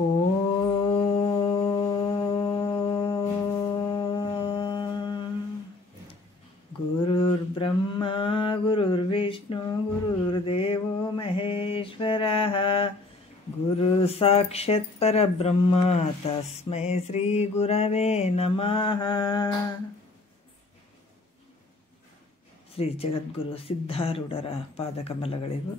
ಓಂ ಗುರುರ್ಬ್ರಹ್ಮ ಗುರುರ್ವಿಷ್ಣು ಗುರುರ್ದೇವೋ ಮಹೇಶ್ವರಃ ಗುರು ಸಾಕ್ಷಾತ್ ಪರಬ್ರಹ್ಮ ತಸ್ಮೈ ಶ್ರೀ ಗುರವೇ ನಮಃ. ಶ್ರೀ ಜಗದ್ಗುರು ಸಿದ್ಧಾರೂಢರ ಪಾದಕಮಲಗಳಿಗೂ,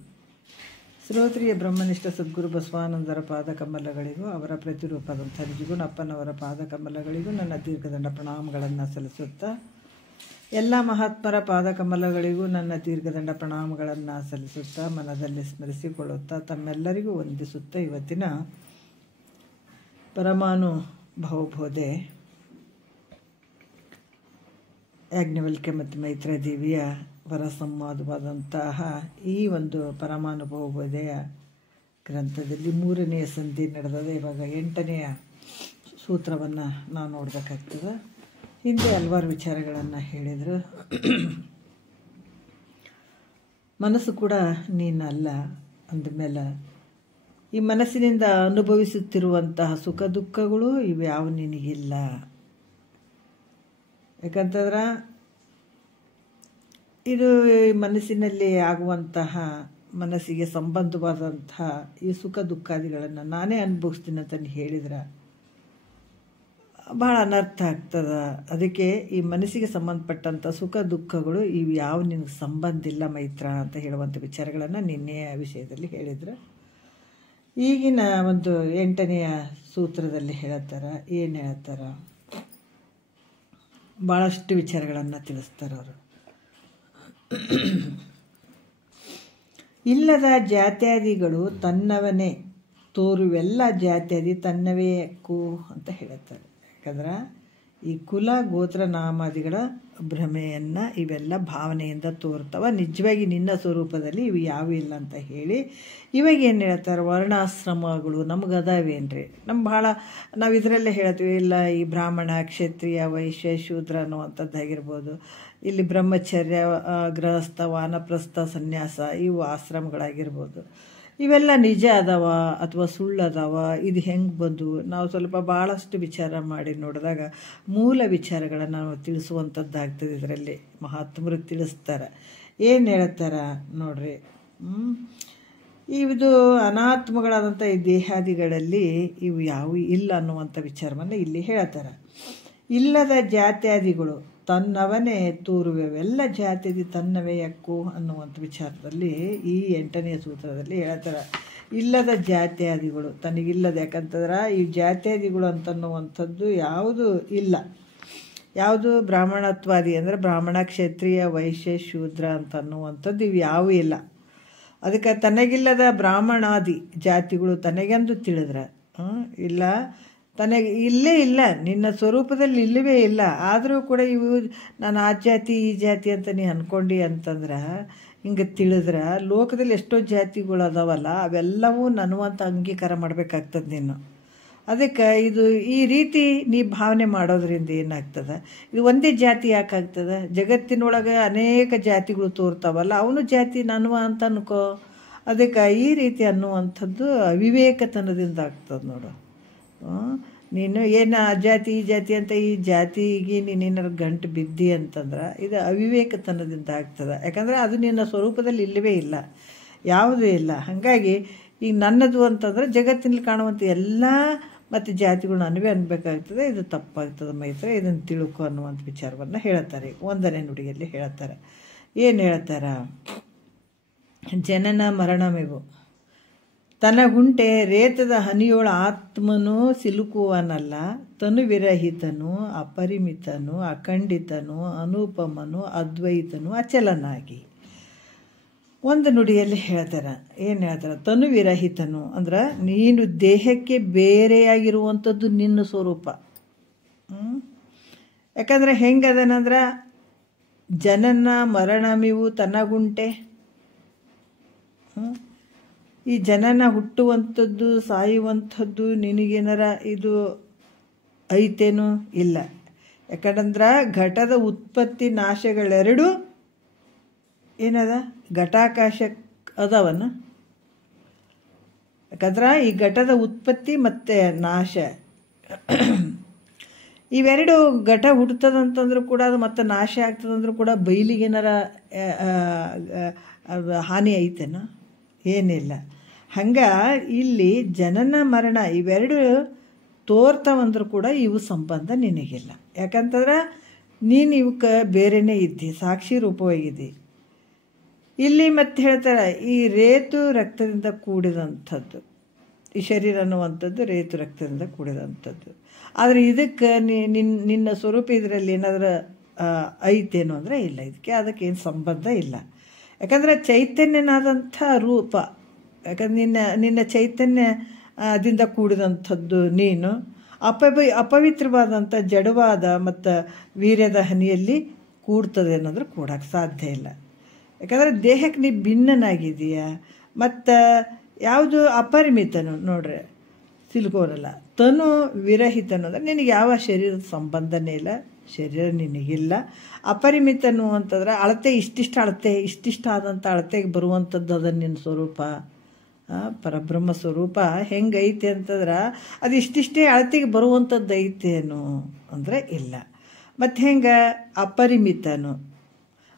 ಶ್ರೋತ್ರಿಯ ಬ್ರಹ್ಮನಿಷ್ಠ ಸದ್ಗುರು ಬಸವಾನಂದರ ಪಾದಕಮಲಗಳಿಗೂ, ಅವರ ಪ್ರತಿರೂಪದಂಥ ನಿಜಗುಣಪ್ಪನವರ ಪಾದಕಮಲಗಳಿಗೂ ನನ್ನ ದೀರ್ಘದಂಡ ಪ್ರಣಾಮಗಳನ್ನು ಸಲ್ಲಿಸುತ್ತಾ, ಎಲ್ಲ ಮಹಾತ್ಮರ ಪಾದಕಮಲಗಳಿಗೂ ನನ್ನ ದೀರ್ಘದಂಡ ಪ್ರಣಾಮಗಳನ್ನು ಸಲ್ಲಿಸುತ್ತಾ, ಮನದಲ್ಲಿ ಸ್ಮರಿಸಿಕೊಳ್ಳುತ್ತಾ, ತಮ್ಮೆಲ್ಲರಿಗೂ ವಂದಿಸುತ್ತಾ, ಇವತ್ತಿನ ಪರಮಾನು ಭವಬೋಧೆ ಯಾಜ್ಞವಲ್ಕ್ಯ ಮತ್ತು ಮೈತ್ರೇಯದೇವಿಯ ವರ ಸಂವಾದವಾದಂತಹ ಈ ಒಂದು ಪರಮಾನುಭವಬೋಧೆಯ ಗ್ರಂಥದಲ್ಲಿ 3ನೆಯ ಸಂಧಿ ನಡೆದದೆ. ಇವಾಗ 8ನೆಯ ಸೂತ್ರವನ್ನು ನಾವು ನೋಡಬೇಕಾಗ್ತದೆ. ಹಿಂದೆ ಹಲವಾರು ವಿಚಾರಗಳನ್ನು ಹೇಳಿದರು. ಮನಸ್ಸು ಕೂಡ ನೀನಲ್ಲ ಅಂದಮೇಲೆ ಈ ಮನಸ್ಸಿನಿಂದ ಅನುಭವಿಸುತ್ತಿರುವಂತಹ ಸುಖ ದುಃಖಗಳು ಇವ್ಯಾವ ನಿನಗಿಲ್ಲ. ಯಾಕಂತಂದ್ರೆ ಇದು ಮನಸ್ಸಿನಲ್ಲಿ ಆಗುವಂತಹ ಮನಸ್ಸಿಗೆ ಸಂಬಂಧವಾದಂತಹ ಈ ಸುಖ ದುಃಖಾದಿಗಳನ್ನು ನಾನೇ ಅನುಭವಿಸ್ತೀನಿ ಅಂತ ಹೇಳಿದ್ರೆ ಭಾಳ ಅನರ್ಥ ಆಗ್ತದೆ. ಅದಕ್ಕೆ ಈ ಮನಸ್ಸಿಗೆ ಸಂಬಂಧಪಟ್ಟಂಥ ಸುಖ ದುಃಖಗಳು ಇವು ಯಾವ ನಿನಗೆ ಸಂಬಂಧ ಇಲ್ಲ ಮೈತ್ರ ಅಂತ ಹೇಳುವಂಥ ವಿಚಾರಗಳನ್ನು ನಿನ್ನೆಯ ವಿಷಯದಲ್ಲಿ ಹೇಳಿದ್ರು. ಈಗಿನ ಒಂದು 8ನೆಯ ಸೂತ್ರದಲ್ಲಿ ಹೇಳ್ತಾರೆ. ಏನು ಹೇಳ್ತಾರೆ? ಭಾಳಷ್ಟು ವಿಚಾರಗಳನ್ನು ತಿಳಿಸ್ತಾರೆ ಅವರು. ಇಲ್ಲದ ಜಾತ್ಯಾದಿಗಳು ತನ್ನವನೇ ತೋರುವೆಲ್ಲ ಜಾತ್ಯಾದಿ ತನ್ನವೇ ಕು ಅಂತ ಹೇಳುತ್ತಾರೆ. ಯಾಕಂದ್ರೆ ಈ ಕುಲ ಗೋತ್ರ ನಾಮಾದಿಗಳ ಭ್ರಮೆಯನ್ನು ಇವೆಲ್ಲ ಭಾವನೆಯಿಂದ ತೋರ್ತವ, ನಿಜವಾಗಿ ನಿನ್ನ ಸ್ವರೂಪದಲ್ಲಿ ಇವು ಯಾವೂ ಇಲ್ಲ ಅಂತ ಹೇಳಿ ಇವಾಗ ಏನು ಹೇಳ್ತಾರೆ? ವರ್ಣಾಶ್ರಮಗಳು ನಮ್ಗೆ ಅದಾವೇನ್ರಿ? ನಾವು ಇದರಲ್ಲೇ ಹೇಳ್ತೀವಿ, ಇಲ್ಲ ಈ ಬ್ರಾಹ್ಮಣ ಕ್ಷತ್ರಿಯ ವೈಶ್ಯ ಶೂದ್ರ ಅನ್ನುವಂಥದ್ದಾಗಿರ್ಬೋದು, ಇಲ್ಲಿ ಬ್ರಹ್ಮಚರ್ಯ ಗೃಹಸ್ಥ ವಾನಪ್ರಸ್ಥ ಸನ್ಯಾಸ ಇವು ಆಶ್ರಮಗಳಾಗಿರ್ಬೋದು, ಇವೆಲ್ಲ ನಿಜ ಅದಾವ ಅಥವಾ ಸುಳ್ಳು ಅದಾವ, ಇದು ಹೆಂಗೆ ಬಂದು ನಾವು ಸ್ವಲ್ಪ ಭಾಳಷ್ಟು ವಿಚಾರ ಮಾಡಿ ನೋಡಿದಾಗ ಮೂಲ ವಿಚಾರಗಳನ್ನು ನಾವು ತಿಳಿಸುವಂಥದ್ದಾಗ್ತದೆ. ಇದರಲ್ಲಿ ಮಹಾತ್ಮರು ತಿಳಿಸ್ತಾರೆ. ಏನು ಹೇಳ್ತಾರೆ ನೋಡ್ರಿ. ಇದು ಅನಾತ್ಮಗಳಾದಂಥ ಈ ದೇಹಾದಿಗಳಲ್ಲಿ ಇವು ಯಾವುವು ಇಲ್ಲ ಅನ್ನುವಂಥ ವಿಚಾರವನ್ನು ಇಲ್ಲಿ ಹೇಳ್ತಾರೆ. ಇಲ್ಲದ ಜಾತ್ಯಾದಿಗಳು ತನ್ನವನೇ ತೋರುವೆವೆಲ್ಲ ಜಾತ್ಯಾದಿ ತನ್ನವೇ ಯಕ್ಕು ಅನ್ನುವಂಥ ವಿಚಾರದಲ್ಲಿ ಈ 8ನೆಯ ಸೂತ್ರದಲ್ಲಿ ಹೇಳ್ತಾರೆ. ಇಲ್ಲದ ಜಾತ್ಯಾದಿಗಳು ತನಗಿಲ್ಲದ, ಯಾಕಂತಂದ್ರೆ ಈ ಜಾತ್ಯಾದಿಗಳು ಅಂತನ್ನುವಂಥದ್ದು ಯಾವುದು ಇಲ್ಲ. ಯಾವುದು? ಬ್ರಾಹ್ಮಣತ್ವಾದಿ ಅಂದರೆ ಬ್ರಾಹ್ಮಣ ಕ್ಷತ್ರಿಯ ವೈಶ್ಯ ಶೂದ್ರ ಅಂತನ್ನುವಂಥದ್ದು ಇವು ಯಾವೂ ಇಲ್ಲ. ಅದಕ್ಕೆ ತನಗಿಲ್ಲದ ಬ್ರಾಹ್ಮಣಾದಿ ಜಾತಿಗಳು ತನಗೆಂದು ತಿಳಿದ್ರೆ ಇಲ್ಲ, ತನಗೆ ಇಲ್ಲೇ ಇಲ್ಲ, ನಿನ್ನ ಸ್ವರೂಪದಲ್ಲಿ ಇಲ್ಲವೇ ಇಲ್ಲ. ಆದರೂ ಕೂಡ ಇವು ನಾನು ಆ ಜಾತಿ ಈ ಜಾತಿ ಅಂತ ನೀ ಅಂದ್ಕೊಂಡು ಅಂತಂದ್ರೆ ಹಿಂಗೆ ತಿಳಿದ್ರೆ ಲೋಕದಲ್ಲಿ ಎಷ್ಟೋ ಜಾತಿಗಳು ಅದಾವಲ್ಲ ಅವೆಲ್ಲವೂ ನನ್ನುವಂತ ಅಂಗೀಕಾರ ಮಾಡಬೇಕಾಗ್ತದೆ ನೀನು. ಅದಕ್ಕೆ ಇದು ಈ ರೀತಿ ನೀ ಭಾವನೆ ಮಾಡೋದ್ರಿಂದ ಏನಾಗ್ತದೆ? ಇದು ಒಂದೇ ಜಾತಿ ಯಾಕಾಗ್ತದೆ? ಜಗತ್ತಿನೊಳಗೆ ಅನೇಕ ಜಾತಿಗಳು ತೋರ್ತಾವಲ್ಲ, ಅವನು ಜಾತಿ ನನ್ವ ಅಂತ ಅನ್ಕೋ. ಅದಕ್ಕೆ ಈ ರೀತಿ ಅನ್ನುವಂಥದ್ದು ಅವಿವೇಕತನದಿಂದ ಆಗ್ತದೆ ನೋಡು. ನೀನು ಏನು ಆ ಜಾತಿ ಈ ಜಾತಿ ಅಂತ ಈ ಜಾತಿಗೆ ನೀನೇನಾರು ಗಂಟು ಬಿದ್ದಿ ಅಂತಂದ್ರೆ ಇದು ಅವಿವೇಕತನದಿಂದ ಆಗ್ತದೆ. ಯಾಕಂದರೆ ಅದು ನಿನ್ನ ಸ್ವರೂಪದಲ್ಲಿ ಇಲ್ಲವೇ ಇಲ್ಲ, ಯಾವುದೂ ಇಲ್ಲ. ಹಾಗಾಗಿ ಈಗ ನನ್ನದು ಅಂತಂದ್ರೆ ಜಗತ್ತಿನಲ್ಲಿ ಕಾಣುವಂಥ ಎಲ್ಲ ಮತ್ತು ಜಾತಿಗಳು ನನವೇ ಅನ್ಬೇಕಾಗ್ತದೆ. ಇದು ತಪ್ಪಾಗ್ತದೆ ಮೈತ್ರ, ಇದನ್ನು ತಿಳ್ಕೊ ಅನ್ನುವಂಥ ವಿಚಾರವನ್ನು ಹೇಳ್ತಾರೆ. 1ನೇ ನುಡಿಯಲ್ಲಿ ಹೇಳ್ತಾರೆ. ಏನು ಹೇಳ್ತಾರೆ? ಜನನ ಮರಣಮಿವು ತನಗುಂಟೆ ರೇತದ ಹನಿಯೋಳ ಆತ್ಮನೂ ಸಿಲುಕುವನಲ್ಲ, ತನುವಿರಹಿತನು ಅಪರಿಮಿತನು ಅಖಂಡಿತನು ಅನುಪಮನು ಅದ್ವೈತನು ಅಚಲನಾಗಿ. 1 ನುಡಿಯಲ್ಲಿ ಹೇಳ್ತಾರೆ. ಏನು ಹೇಳ್ತಾರೆ? ತನುವಿರಹಿತನು ಅಂದ್ರೆ ನೀನು ದೇಹಕ್ಕೆ ಬೇರೆಯಾಗಿರುವಂಥದ್ದು ನಿನ್ನ ಸ್ವರೂಪ. ಯಾಕಂದರೆ ಹೆಂಗದನಂದ್ರೆ ಜನನ ಮರಣಮಿವು ತನಗುಂಟೆ, ಈ ಜನನ ಹುಟ್ಟುವಂಥದ್ದು ಸಾಯುವಂಥದ್ದು ನಿನಗೇನಾರ ಇದು ಐತೇನೋ? ಇಲ್ಲ. ಯಾಕಂದ್ರೆ ಘಟದ ಉತ್ಪತ್ತಿ ನಾಶಗಳೆರಡು ಏನದ? ಘಟಾಕಾಶ ಅದಾವನ್ನ. ಯಾಕಂದ್ರೆ ಈ ಘಟದ ಉತ್ಪತ್ತಿ ಮತ್ತು ನಾಶ ಇವೆರಡು, ಘಟ ಹುಡ್ತದಂತಂದ್ರೂ ಕೂಡ ಅದು ಮತ್ತೆ ನಾಶ ಆಗ್ತದಂದ್ರೂ ಕೂಡ ಬೈಲಿಗೇನಾರ ಹಾನಿ ಐತೇನೋ? ಏನಿಲ್ಲ. ಹಂಗೆ ಇಲ್ಲಿ ಜನನ ಮರಣ ಇವೆರಡು ತೋರ್ತಾವಂದ್ರೂ ಕೂಡ ಇವು ಸಂಬಂಧ ನಿನಗಿಲ್ಲ. ಯಾಕಂತಂದ್ರೆ ನೀನು ಇವಕ್ಕೆ ಬೇರೆಯೇ ಇದ್ದಿ, ಸಾಕ್ಷಿ ರೂಪವಾಗಿದ್ದಿ. ಇಲ್ಲಿ ಮತ್ತೆ ಹೇಳ್ತಾರೆ, ಈ ರೇತು ರಕ್ತದಿಂದ ಕೂಡಿದಂಥದ್ದು, ಈ ಶರೀರ ಅನ್ನುವಂಥದ್ದು ರೇತು ರಕ್ತದಿಂದ ಕೂಡಿದಂಥದ್ದು. ಆದರೆ ಇದಕ್ಕೆ ನಿನ್ನ ಸ್ವರೂಪ ಇದರಲ್ಲಿ ಏನಾದರೂ ಐತೇನೋ ಅಂದರೆ ಇಲ್ಲ, ಅದಕ್ಕೇನು ಸಂಬಂಧ ಇಲ್ಲ. ಯಾಕಂದರೆ ಚೈತನ್ಯನಾದಂಥ ರೂಪ, ಯಾಕಂದ್ರೆ ನಿನ್ನ ಚೈತನ್ಯದಿಂದ ಕೂಡಿದಂಥದ್ದು ನೀನು. ಅಪವಿತ್ರವಾದಂಥ ಜಡವಾದ ಮತ್ತು ವೀರ್ಯದ ಹನಿಯಲ್ಲಿ ಕೂಡ್ತದೆ ಅನ್ನೋದ್ರೆ ಕೂಡಕ್ಕೆ ಸಾಧ್ಯ ಇಲ್ಲ. ಯಾಕಂದರೆ ದೇಹಕ್ಕೆ ನೀ ಭಿನ್ನನಾಗಿದೀಯ. ಮತ್ತು ಯಾವುದು ಅಪರಿಮಿತನು ನೋಡ್ರಿ, ತಿಳ್ಕೋರಲ್ಲ. ತನು ವಿರಹಿತನು ಅಂದರೆ ನಿನಗೆ ಯಾವ ಶರೀರದ ಸಂಬಂಧನೇ ಇಲ್ಲ, ಶರೀರ ನಿನಗಿಲ್ಲ. ಅಪರಿಮಿತನು ಅಂತಂದ್ರೆ ಅಳತೆ ಇಷ್ಟಿಷ್ಟ ಆದಂಥ ಅಳತೆಗೆ ಬರುವಂಥದ್ದು ಅದನ್ನು ನಿನ್ನ ಸ್ವರೂಪ, ಪರಬ್ರಹ್ಮ ಸ್ವರೂಪ ಹೆಂಗೈತೆ ಅಂತಂದ್ರೆ ಅದು ಇಷ್ಟಿಷ್ಟೇ ಅಳತೆಗೆ ಬರುವಂಥದ್ದು ಐತೇನು ಅಂದರೆ ಇಲ್ಲ. ಮತ್ತು ಹೆಂಗೆ ಅಪರಿಮಿತನು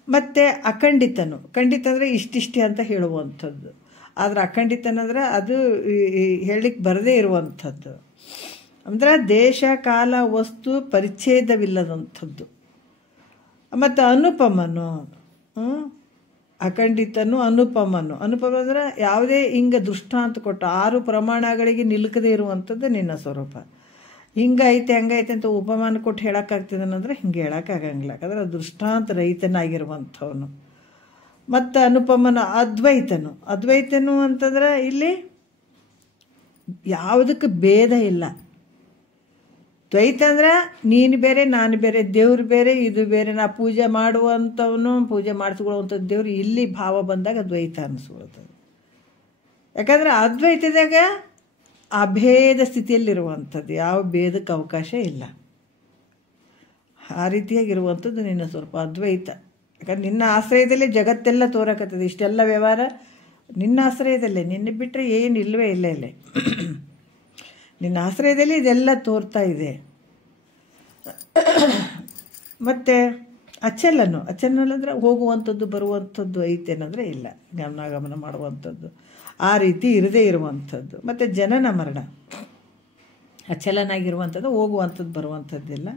ಮತ್ತು ಅಖಂಡಿತನು. ಖಂಡಿತ ಅಂದರೆ ಇಷ್ಟಿಷ್ಟೇ ಅಂತ ಹೇಳುವಂಥದ್ದು. ಆದರೆ ಅಖಂಡಿತನಂದ್ರೆ ಅದು ಹೇಳಲಿಕ್ಕೆ ಬರದೇ ಇರುವಂಥದ್ದು. ಅಂದ್ರೆ ದೇಶ ಕಾಲ ವಸ್ತು ಪರಿಚ್ಛೇದವಿಲ್ಲದಂಥದ್ದು. ಮತ್ತು ಅನುಪಮನು, ಅಖಂಡಿತನು, ಅನುಪಮನು. ಅನುಪಮ ಅಂದರೆ ಯಾವುದೇ ಹಿಂಗೆ ದೃಷ್ಟಾಂತ ಕೊಟ್ಟು 6 ಪ್ರಮಾಣಗಳಿಗೆ ನಿಲುಕದೇ ಇರುವಂಥದ್ದು ನಿನ್ನ ಸ್ವರೂಪ. ಹಿಂಗೈತೆ ಹಂಗೈತೆ ಅಂತ ಉಪಮಾನ ಕೊಟ್ಟು ಹೇಳೋಕ್ಕಾಗ್ತದನಂದ್ರೆ ಹಿಂಗೆ ಹೇಳೋಕ್ಕಾಗಂಗಿಲ್ಲ. ಯಾಕಂದ್ರೆ ದೃಷ್ಟಾಂತ ರಹಿತನಾಗಿರುವಂಥವನು. ಮತ್ತು ಅನುಪಮನ ಅದ್ವೈತನು ಅಂತಂದ್ರೆ ಇಲ್ಲಿ ಯಾವುದಕ್ಕೆ ಭೇದ ಇಲ್ಲ. ದ್ವೈತ ಅಂದ್ರೆ ನೀನು ಬೇರೆ ನಾನು ಬೇರೆ, ದೇವ್ರು ಬೇರೆ ಇದು ಬೇರೆ, ನಾ ಪೂಜೆ ಮಾಡುವಂಥವನು ಪೂಜೆ ಮಾಡಿಸ್ಕೊಳ್ಳುವಂಥದ್ದು ದೇವ್ರು, ಇಲ್ಲಿ ಭಾವ ಬಂದಾಗ ದ್ವೈತ ಅನಿಸ್ಕೊಳ್ತದೆ. ಯಾಕಂದರೆ ಅದ್ವೈತದಾಗ ಅಭೇದ ಸ್ಥಿತಿಯಲ್ಲಿರುವಂಥದ್ದು, ಯಾವ ಭೇದಕ್ಕೆ ಅವಕಾಶ ಇಲ್ಲ. ಆ ರೀತಿಯಾಗಿರುವಂಥದ್ದು ನಿನ್ನ ಸ್ವರೂಪ ಅದ್ವೈತ. ಯಾಕಂದ್ರೆ ನಿನ್ನ ಆಶ್ರಯದಲ್ಲೇ ಜಗತ್ತೆಲ್ಲ ತೋರಕತ್ತದ. ಇಷ್ಟೆಲ್ಲ ವ್ಯವಹಾರ ನಿನ್ನ ಆಶ್ರಯದಲ್ಲೇ, ನಿನ್ನ ಬಿಟ್ಟರೆ ಏನು ಇಲ್ಲವೇ ಇಲ್ಲ. ಇಲ್ಲೇ ನಿನ್ನ ಆಶ್ರಯದಲ್ಲಿ ಇದೆಲ್ಲ ತೋರ್ತಾ ಇದೆ. ಮತ್ತು ಅಚಲನಂದ್ರೆ ಹೋಗುವಂಥದ್ದು ಬರುವಂಥದ್ದು ಐತೇನಂದರೆ ಇಲ್ಲ, ಗಮನ ಮಾಡುವಂಥದ್ದು ಆ ರೀತಿ ಇರದೇ ಇರುವಂಥದ್ದು. ಮತ್ತು ಜನನ ಮರಣ ಅಚಲನಾಗಿರುವಂಥದ್ದು, ಹೋಗುವಂಥದ್ದು ಬರುವಂಥದ್ದಿಲ್ಲ.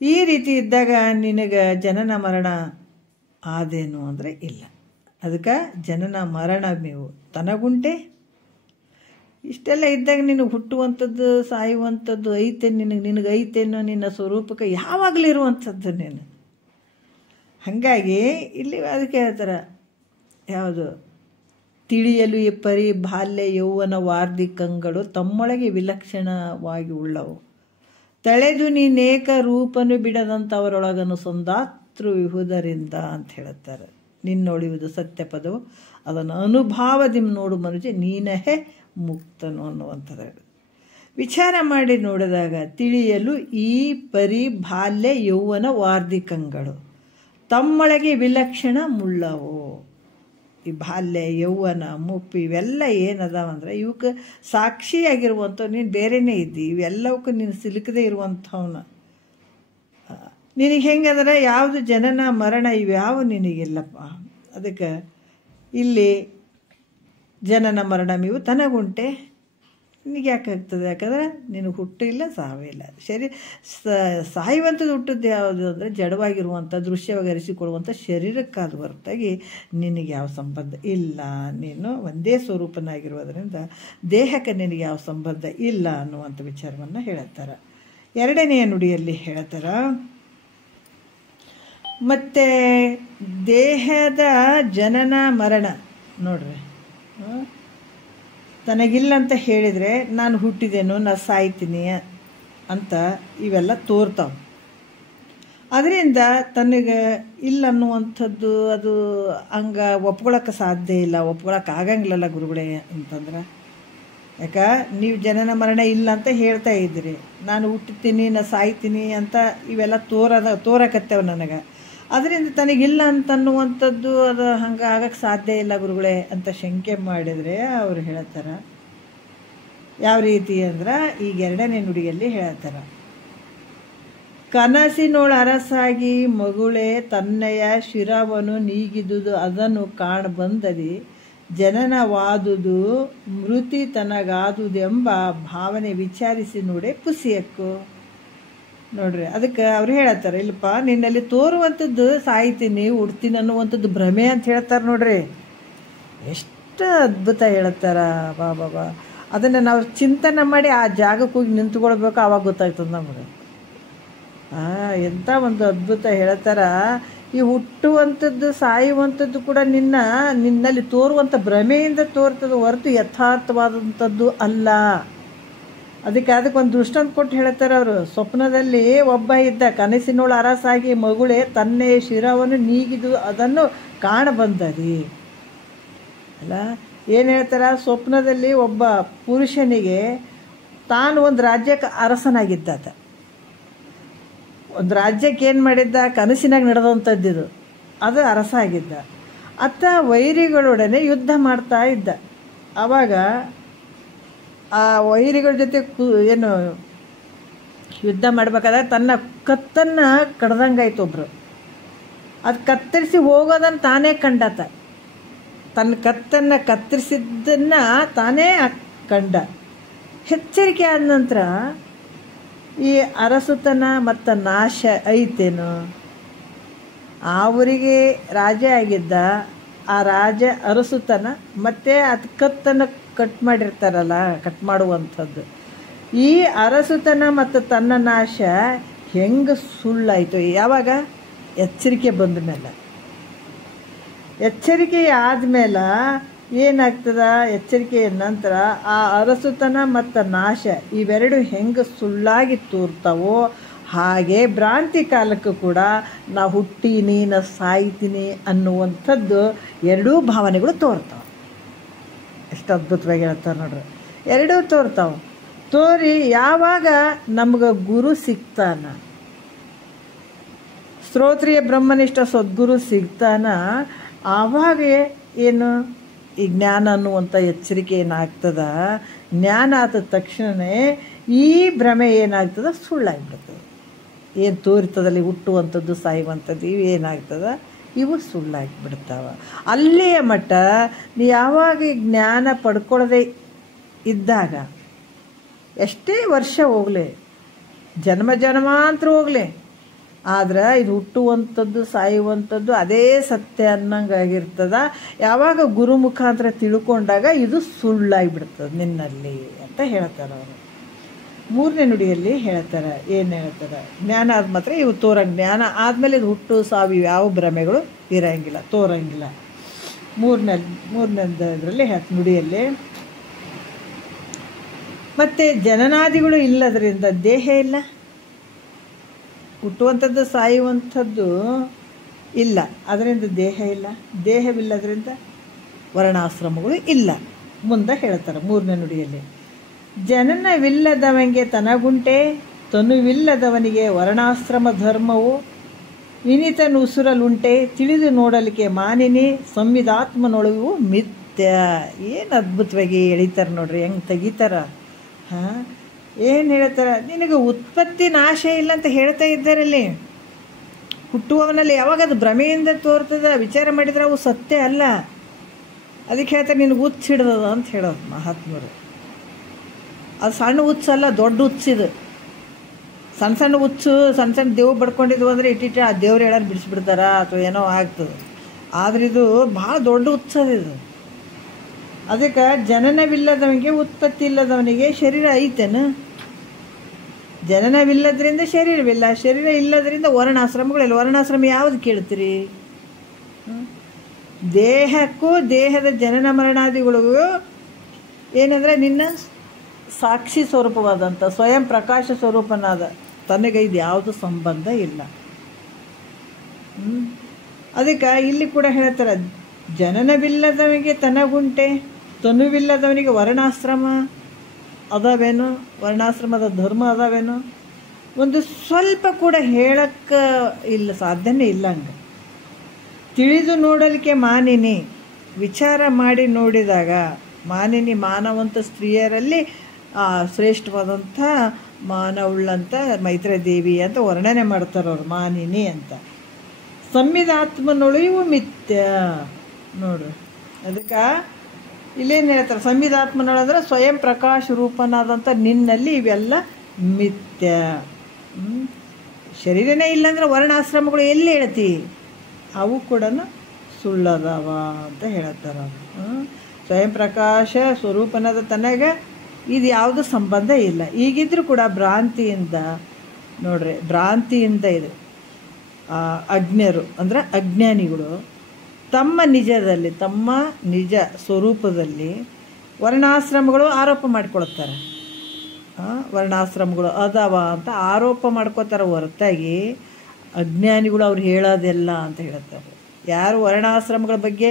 ಈ ರೀತಿ ಇದ್ದಾಗ ನಿನಗೆ ಜನನ ಮರಣ ಆದೇನು ಅಂದರೆ ಇಲ್ಲ. ಅದಕ್ಕೆ ಜನನ ಮರಣ ನೀವು ತನಗುಂಟೆ. ಇಷ್ಟೆಲ್ಲ ಇದ್ದಾಗ ನಿನಗೆ ಹುಟ್ಟುವಂಥದ್ದು ಸಾಯುವಂಥದ್ದು ಐತೆ, ನಿನಗೆ ಐತೇನೋ ನಿನ್ನ ಸ್ವರೂಪಕ್ಕೆ ಯಾವಾಗಲೂ ಇರುವಂಥದ್ದು ನೀನು. ಹಾಗಾಗಿ ಇಲ್ಲಿ ಅದಕ್ಕೆ ಹೇಳ್ತಾರೆ, ಯಾವುದು ತಿಳಿಯಲು ಈ ಪರಿ ಬಾಲ್ಯ ಯೌವನ ವಾರ್ಧಿಕಂಗಳು ತಮ್ಮೊಳಗೆ ವಿಲಕ್ಷಣವಾಗಿ ಉಳ್ಳವು. ತಳೆದು ನೀನೇಕ ರೂಪನು ಬಿಡದಂಥವರೊಳಗನು ಸಂದಾತೃ ವಿಹುದರಿಂದ ಅಂತ ಹೇಳುತ್ತಾರೆ. ನಿನ್ನೊಳಿಯುವುದು ಸತ್ಯ ಪದವು, ಅದನ್ನು ಅನುಭಾವದಿ ನೋಡು ಮನುಜ ನೀನಹೇ ಮುಕ್ತನು ಅನ್ನುವಂಥದ್ದು. ವಿಚಾರ ಮಾಡಿ ನೋಡಿದಾಗ ತಿಳಿಯಲು ಈ ಪರಿ ಬಾಲ್ಯ ಯೌವನ ವಾರ್ಧಿಕಂಗಳು ತಮ್ಮೊಳಗೆ ವಿಲಕ್ಷಣ ಮುಳ್ಳವು. ಈ ಬಾಲ್ಯ ಯೌವನ ಮುಪ್ಪು ಇವೆಲ್ಲ ಏನದಾವಂದ್ರೆ ಇವಕ್ಕೆ ಸಾಕ್ಷಿಯಾಗಿರುವಂಥವು ನೀನು ಬೇರೆಯೇ ಇದ್ದಿ. ಇವೆಲ್ಲವಕ್ಕೂ ನೀನು ಸಿಲುಕದೇ ಇರುವಂಥವನ್ನ. ನಿನಗೆ ಹೆಂಗಂದ್ರೆ ಯಾವುದು ಜನನ ಮರಣ ಇವ್ಯಾವ ನಿನಗಿಲ್ಲಪ್ಪ. ಅದಕ್ಕೆ ಇಲ್ಲಿ ಜನನ ಮರಣ ನೀವು ತನಗುಂಟೆ, ನಿನಗೆ ಯಾಕಾಗ್ತದೆ? ಯಾಕಂದ್ರೆ ನಿನಗೆ ಹುಟ್ಟಿಲ್ಲ ಸಾವಿಲ್ಲ. ಸಾಯುವಂಥದ್ದು ಹುಟ್ಟಿದ್ದು ಯಾವುದು ಅಂದರೆ ಜಡವಾಗಿರುವಂಥ ದೃಶ್ಯವಾಗಿ ಅರಿಸಿಕೊಳ್ಳುವಂಥ ಶರೀರಕ್ಕಾದ ಹೊರತಾಗಿ ನಿನಗೆ ಯಾವ ಸಂಬಂಧ ಇಲ್ಲ. ನೀನು ಒಂದೇ ಸ್ವರೂಪನಾಗಿರುವುದರಿಂದ ದೇಹಕ್ಕೆ ನಿನಗೆ ಯಾವ ಸಂಬಂಧ ಇಲ್ಲ ಅನ್ನುವಂಥ ವಿಚಾರವನ್ನು ಹೇಳುತ್ತಾರೆ. ಎರಡನೆಯ ನುಡಿಯಲ್ಲಿ ಹೇಳ್ತಾರೆ, ಮತ್ತು ದೇಹದ ಜನನ ಮರಣ ನೋಡ್ರಿ, ತನಗಿಲ್ಲ ಅಂತ ಹೇಳಿದರೆ ನಾನು ಹುಟ್ಟಿದೇನೋ ನಾನು ಸಾಯ್ತೀನಿ ಅಂತ ಇವೆಲ್ಲ ತೋರ್ತಾವೆ. ಅದರಿಂದ ತನಗೆ ಇಲ್ಲ ಅನ್ನುವಂಥದ್ದು ಅದು ಹಂಗೆ ಒಪ್ಕೊಳಕ್ಕೆ ಸಾಧ್ಯ ಇಲ್ಲ, ಒಪ್ಕೊಳಕ್ಕೆ ಆಗಂಗಿಲ್ಲಲ್ಲ ಗುರುಗಳೇ ಅಂತಂದ್ರೆ. ಯಾಕೆ ನೀವು ಜನನ ಮರಣ ಇಲ್ಲ ಅಂತ ಹೇಳ್ತಾ ಇದ್ದೀರಿ, ನಾನು ಹುಟ್ಟುತ್ತೀನಿ ನಾನು ಸಾಯ್ತೀನಿ ಅಂತ ಇವೆಲ್ಲ ತೋರಕತ್ತೇವೆ ನನಗೆ. ಅದರಿಂದ ತನಗಿಲ್ಲ ಅಂತನ್ನುವಂಥದ್ದು ಅದು ಹಂಗೆ ಆಗಕ್ಕೆ ಸಾಧ್ಯ ಇಲ್ಲ ಗುರುಗಳೇ ಅಂತ ಶಂಕೆ ಮಾಡಿದರೆ ಅವ್ರು ಹೇಳ್ತಾರೆ, ಯಾವ ರೀತಿ ಅಂದ್ರೆ ಈಗ 2ನೇ ನುಡಿಯಲ್ಲಿ ಹೇಳ್ತಾರೆ, ಕನಸಿನೊಳ ಅರಸಾಗಿ ಮಗುಳೆ ತನ್ನಯ ಶಿರವನು ನೀಗಿದುದು ಅದನ್ನು ಕಾಣ ಬಂದದಿ ಜನನವಾದುದು ಮೃತಿ ತನಗಾದುದೆಂಬ ಭಾವನೆ ವಿಚಾರಿಸಿ ನೋಡೆ ಪುಸಿಯಕ್ಕು. ನೋಡ್ರಿ, ಅದಕ್ಕೆ ಅವ್ರು ಹೇಳತ್ತಾರೆ, ಇಲ್ಲಪ್ಪ ನಿನ್ನಲ್ಲಿ ತೋರುವಂಥದ್ದು ಸಾಯ್ತೀನಿ ಉಡ್ತೀನಿ ಅನ್ನುವಂಥದ್ದು ಭ್ರಮೆ ಅಂತ ಹೇಳ್ತಾರೆ. ನೋಡ್ರಿ ಎಷ್ಟು ಅದ್ಭುತ ಹೇಳ್ತಾರ. ಬಾಬಾ ಅದನ್ನು ನಾವು ಚಿಂತನೆ ಮಾಡಿ ಆ ಜಾಗಕ್ಕೆ ಹೋಗಿ ನಿಂತ್ಕೊಳ್ಬೇಕು, ಆವಾಗ ಗೊತ್ತಾಗ್ತದೆ ನಮಗೆ. ಎಂಥ ಒಂದು ಅದ್ಭುತ ಹೇಳ್ತಾರ. ಈ ಹುಟ್ಟುವಂಥದ್ದು ಸಾಯುವಂಥದ್ದು ಕೂಡ ನಿನ್ನಲ್ಲಿ ತೋರುವಂಥ ಭ್ರಮೆಯಿಂದ ತೋರ್ತದೆ ಹೊರತು ಯಥಾರ್ಥವಾದಂಥದ್ದು ಅಲ್ಲ. ಅದಕ್ಕೊಂದು ದೃಷ್ಟಾಂತ ಕೊಟ್ಟು ಹೇಳ್ತಾರೆ ಅವರು. ಸ್ವಪ್ನದಲ್ಲಿ ಒಬ್ಬ ಇದ್ದ, ಕನಸಿನೋಳು ಅರಸಾಗಿ ಮಗುಳೆ ತನ್ನೇ ಶಿರವನ್ನು ನೀಗಿದು ಅದನ್ನು ಕಾಣಬಂದದಿ ಅಲ್ಲ. ಏನು ಹೇಳ್ತಾರೆ, ಸ್ವಪ್ನದಲ್ಲಿ ಒಬ್ಬ ಪುರುಷನಿಗೆ ತಾನು ಒಂದು ರಾಜ್ಯಕ್ಕೆ ಅರಸನಾಗಿದ್ದಾತ. ಒಂದು ರಾಜ್ಯಕ್ಕೆ ಏನು ಮಾಡಿದ್ದ, ಕನಸಿನಾಗ ನಡೆದಂಥದ್ದಿದು, ಅದು ಅರಸ ಆಗಿದ್ದ. ಆತ ವೈರಿಗಳೊಡನೆ ಯುದ್ಧ ಮಾಡ್ತಾ ಇದ್ದ. ಆವಾಗ ಆ ವೈರಿಗಳ ಜೊತೆ ಏನು ಯುದ್ಧ ಮಾಡಬೇಕಾದ್ರೆ ತನ್ನ ಕತ್ತನ್ನು ಕಡ್ದಂಗಾಯ್ತು ಒಬ್ಬರು. ಅದು ಕತ್ತರಿಸಿ ಹೋಗೋದನ್ನು ತಾನೇ ಕಂಡಾತ. ತನ್ನ ಕತ್ತನ್ನು ಕತ್ತರಿಸಿದ್ದನ್ನು ತಾನೇ ಕಂಡ. ಎಚ್ಚರಿಕೆ ಆದ ನಂತರ ಈ ಅರಸುತನ ಮತ್ತು ನಾಶ ಐತೇನು, ಆ ಊರಿಗೆ ರಾಜ ಆಗಿದ್ದ ಆ ರಾಜ ಅರಸುತನ ಮತ್ತು ಅದು ಕತ್ತನ್ನು ಕಟ್ ಮಾಡಿರ್ತಾರಲ್ಲ, ಕಟ್ ಮಾಡುವಂಥದ್ದು. ಈ ಅರಸುತನ ಮತ್ತು ತನ್ನ ನಾಶ ಹೆಂಗೆ ಸುಳ್ಳಾಯಿತು? ಯಾವಾಗ? ಎಚ್ಚರಿಕೆ ಬಂದ ಮೇಲೆ. ಎಚ್ಚರಿಕೆ ಆದಮೇಲೆ ಏನಾಗ್ತದ, ಎಚ್ಚರಿಕೆಯ ನಂತರ ಆ ಅರಸುತನ ಮತ್ತು ನಾಶ ಇವೆರಡು ಹೆಂಗೆ ಸುಳ್ಳಾಗಿ ತೋರ್ತಾವೋ ಹಾಗೆ ಭ್ರಾಂತಿ ಕಾಲಕ್ಕೂ ಕೂಡ ನಾ ಹುಟ್ಟೀನಿ, ನಾ ಸಾಯ್ತೀನಿ ಅನ್ನುವಂಥದ್ದು ಎರಡೂ ಭಾವನೆಗಳು ತೋರ್ತಾವೆ. ಎಷ್ಟು ಅದ್ಭುತವಾಗಿ ಹೇಳ್ತಾರೆ ನೋಡ್ರಿ. ಎರಡೂ ತೋರ್ತಾವೆ. ತೋರಿ ಯಾವಾಗ ನಮ್ಗೆ ಗುರು ಸಿಗ್ತಾನ, ಶ್ರೋತ್ರಿಯ ಬ್ರಹ್ಮನಿಷ್ಠ ಸದ್ಗುರು ಸಿಗ್ತಾನ, ಆವಾಗ ಏನು ಈ ಜ್ಞಾನ ಅನ್ನುವಂಥ ಎಚ್ಚರಿಕೆ ಏನಾಗ್ತದ, ಜ್ಞಾನ ಆದ ತಕ್ಷಣವೇ ಈ ಭ್ರಮೆ ಏನಾಗ್ತದ, ಸುಳ್ಳಾಗಿಬಿಡ್ತದೆ. ಏನು ತೋರ್ತದಲ್ಲಿ ಹುಟ್ಟುವಂಥದ್ದು ಸಾಯುವಂಥದ್ದು ಇವು ಏನಾಗ್ತದ, ಇವು ಸುಳ್ಳಾಗಿಬಿಡ್ತಾವ. ಅಲ್ಲಿಯ ಮಟ್ಟ ನೀ ಯಾವಾಗ ಜ್ಞಾನ ಪಡ್ಕೊಳ್ಳದೆ ಇದ್ದಾಗ, ಎಷ್ಟೇ ವರ್ಷ ಹೋಗಲಿ, ಜನ್ಮಾಂತರ ಹೋಗಲಿ, ಆದ್ರೆ ಇದು ಹುಟ್ಟುವಂಥದ್ದು ಸಾಯುವಂಥದ್ದು ಅದೇ ಸತ್ಯ ಅನ್ನಂಗಾಗಿರ್ತದ. ಯಾವಾಗ ಗುರು ಮುಖಾಂತರ ತಿಳ್ಕೊಂಡಾಗ ಇದು ಸುಳ್ಳಾಗಿಬಿಡ್ತದೆ ನಿನ್ನಲ್ಲಿ ಅಂತ ಹೇಳ್ತಾರೆ ಅವರು. 3ನೇ ನುಡಿಯಲ್ಲಿ ಹೇಳ್ತಾರೆ, ಏನು ಹೇಳ್ತಾರೆ, ಜ್ಞಾನ ಆದ ಮಾತ್ರ ಇವು ಜ್ಞಾನ ಆದಮೇಲೆ ಇದು ಹುಟ್ಟು ಸಾವು ಯಾವ ಭ್ರಮೆಗಳು ಇರೋಂಗಿಲ್ಲ, ತೋರಂಗಿಲ್ಲ. ಮೂರನೇದರಲ್ಲಿ ನುಡಿಯಲ್ಲಿ ಮತ್ತು ಜನನಾದಿಗಳು ಇಲ್ಲದರಿಂದ ದೇಹ ಇಲ್ಲ, ಹುಟ್ಟುವಂಥದ್ದು ಸಾಯುವಂಥದ್ದು ಇಲ್ಲ, ಅದರಿಂದ ದೇಹ ಇಲ್ಲ, ದೇಹವಿಲ್ಲದರಿಂದ ವರ್ಣಾಶ್ರಮಗಳು ಇಲ್ಲ. ಮುಂದೆ ಹೇಳ್ತಾರೆ 3ನೇ ನುಡಿಯಲ್ಲಿ, ಜನನವಿಲ್ಲದವನಿಗೆ ತನಗುಂಟೆ, ತನುವಿಲ್ಲದವನಿಗೆ ವರ್ಣಾಶ್ರಮ ಧರ್ಮವು, ವಿನಿತನುಸುರಲುಂಟೆ, ತಿಳಿದು ನೋಡಲಿಕ್ಕೆ ಮಾನಿನಿ, ಸಂವಿಧಾತ್ಮನೊಳಗೂ ಮಿಥ್ಯ. ಏನು ಅದ್ಭುತವಾಗಿ ಎಳಿತಾರೆ ನೋಡ್ರಿ, ಹೆಂಗೆ ತೆಗಿತಾರ. ಏನು ಹೇಳ್ತಾರೆ, ನಿನಗೆ ಉತ್ಪತ್ತಿ ನಾಶ ಇಲ್ಲ ಅಂತ ಹೇಳ್ತಾ ಇದ್ದಾರಲ್ಲಿ. ಹುಟ್ಟುವವನಲ್ಲಿ ಯಾವಾಗ ಅದು ಭ್ರಮೆಯಿಂದ ತೋರ್ತದ, ವಿಚಾರ ಮಾಡಿದ್ರೆ ಅವು ಸತ್ಯ ಅಲ್ಲ. ಅದಕ್ಕೆ ಹೇಳ್ತಾರೆ ನಿನಗೆ ಹುಚ್ಚು ಹಿಡ್ದದ ಅಂತ ಹೇಳೋದು ಮಹಾತ್ಮರು. ಅದು ಸಣ್ಣ ಹುಚ್ಚಲ್ಲ, ದೊಡ್ಡ ಹುಚ್ಚಿದು. ಸಣ್ಣ ಸಣ್ಣ ಹುಚ್ಚು, ಸಣ್ಣ ಸಣ್ಣ ದೇವ್ ಬಡ್ಕೊಂಡಿದ್ವು ಅಂದರೆ ಇಟ್ಟಿಟ್ಟು ಆ ದೇವ್ರು ಹೇಳೋರು ಬಿಡಿಸ್ಬಿಡ್ತಾರ ಅಥವಾ ಏನೋ ಆಗ್ತದೆ. ಆದರೆ ಇದು ಭಾಳ ದೊಡ್ಡ ಹುಚ್ಚದಿದು. ಅದಕ್ಕೆ ಜನನವಿಲ್ಲದವನಿಗೆ ಉತ್ಪತ್ತಿ ಇಲ್ಲದವನಿಗೆ ಶರೀರ ಐತೇನು? ಜನನವಿಲ್ಲದ್ರಿಂದ ಶರೀರವಿಲ್ಲ, ಶರೀರ ಇಲ್ಲದ್ರಿಂದ ವರ್ಣಾಶ್ರಮಗಳಿಲ್ಲ. ವರ್ಣಾಶ್ರಮ ಯಾವುದು ಕೇಳ್ತೀರಿ? ದೇಹಕ್ಕೂ ದೇಹದ ಜನನ ಮರಣಾದಿಗಳಿಗೂ ಏನಂದರೆ ನಿನ್ನ ಸಾಕ್ಷಿ ಸ್ವರೂಪವಾದಂಥ ಸ್ವಯಂ ಪ್ರಕಾಶ ಸ್ವರೂಪನಾದ ತನಗೆ ಇದು ಯಾವುದು ಸಂಬಂಧ ಇಲ್ಲ. ಅದಕ್ಕೆ ಇಲ್ಲಿ ಕೂಡ ಹೇಳ್ತಾರೆ, ಜನನವಿಲ್ಲದವನಿಗೆ ತನಗುಂಟೆ, ತನುವಿಲ್ಲದವನಿಗೆ ವರ್ಣಾಶ್ರಮ ಅದಾವೇನು, ವರ್ಣಾಶ್ರಮದ ಧರ್ಮ ಅದಾವೇನು, ಒಂದು ಸ್ವಲ್ಪ ಕೂಡ ಹೇಳಕ್ಕೆ ಇಲ್ಲ, ಸಾಧ್ಯನೇ ಇಲ್ಲ. ಹಂಗೆ ತಿಳಿದು ನೋಡಲಿಕ್ಕೆ ಮಾನಿನಿ, ವಿಚಾರ ಮಾಡಿ ನೋಡಿದಾಗ ಮಾನಿನಿ, ಮಾನವಂತ ಸ್ತ್ರೀಯರಲ್ಲಿ ಶ್ರೇಷ್ಠವಾದಂಥ ಮಾನವುಳ್ಳಂತ ಮೈತ್ರೇಯ ದೇವಿ ಅಂತ ವರ್ಣನೆ ಮಾಡ್ತಾರೆ ಅವ್ರು, ಮಾನಿನಿ ಅಂತ. ಸಂವಿಧಾತ್ಮನೊಳಿವು ಮಿಥ್ಯ ನೋಡು. ಅದಕ್ಕೆ ಇಲ್ಲೇನು ಹೇಳ್ತಾರೆ, ಸಂವಿಧಾತ್ಮನೊಳಂದ್ರೆ ಸ್ವಯಂ ಪ್ರಕಾಶ ರೂಪನಾದಂಥ ನಿನ್ನಲ್ಲಿ ಇವೆಲ್ಲ ಮಿಥ್ಯ. ಶರೀರನೇ ಇಲ್ಲಾಂದ್ರೆ ವರ್ಣಾಶ್ರಮಗಳು ಎಲ್ಲಿ ಹೇಳ್ತಿ, ಅವು ಕೂಡ ಸುಳ್ಳದವ ಅಂತ ಹೇಳ್ತಾರೆ. ಸ್ವಯಂ ಪ್ರಕಾಶ ಸ್ವರೂಪನಾದ ತನಗೆ ಇದು ಯಾವುದು ಸಂಬಂಧ ಇಲ್ಲ. ಈಗಿದ್ರೂ ಕೂಡ ಭ್ರಾಂತಿಯಿಂದ ನೋಡ್ರಿ, ಭ್ರಾಂತಿಯಿಂದ ಇದು ಅಜ್ಞರು ಅಂದರೆ ಅಜ್ಞಾನಿಗಳು ತಮ್ಮ ನಿಜದಲ್ಲಿ, ತಮ್ಮ ನಿಜ ಸ್ವರೂಪದಲ್ಲಿ ವರ್ಣಾಶ್ರಮಗಳು ಆರೋಪ ಮಾಡ್ಕೊಳ್ತಾರೆ. ವರ್ಣಾಶ್ರಮಗಳು ಅದಾವ ಅಂತ ಆರೋಪ ಮಾಡ್ಕೋತಾರೆ ಹೊರತಾಗಿ ಅಜ್ಞಾನಿಗಳು ಅವ್ರು ಹೇಳೋದೆಲ್ಲ ಅಂತ ಹೇಳ್ತಾರೆ. ಯಾರು ವರ್ಣಾಶ್ರಮಗಳ ಬಗ್ಗೆ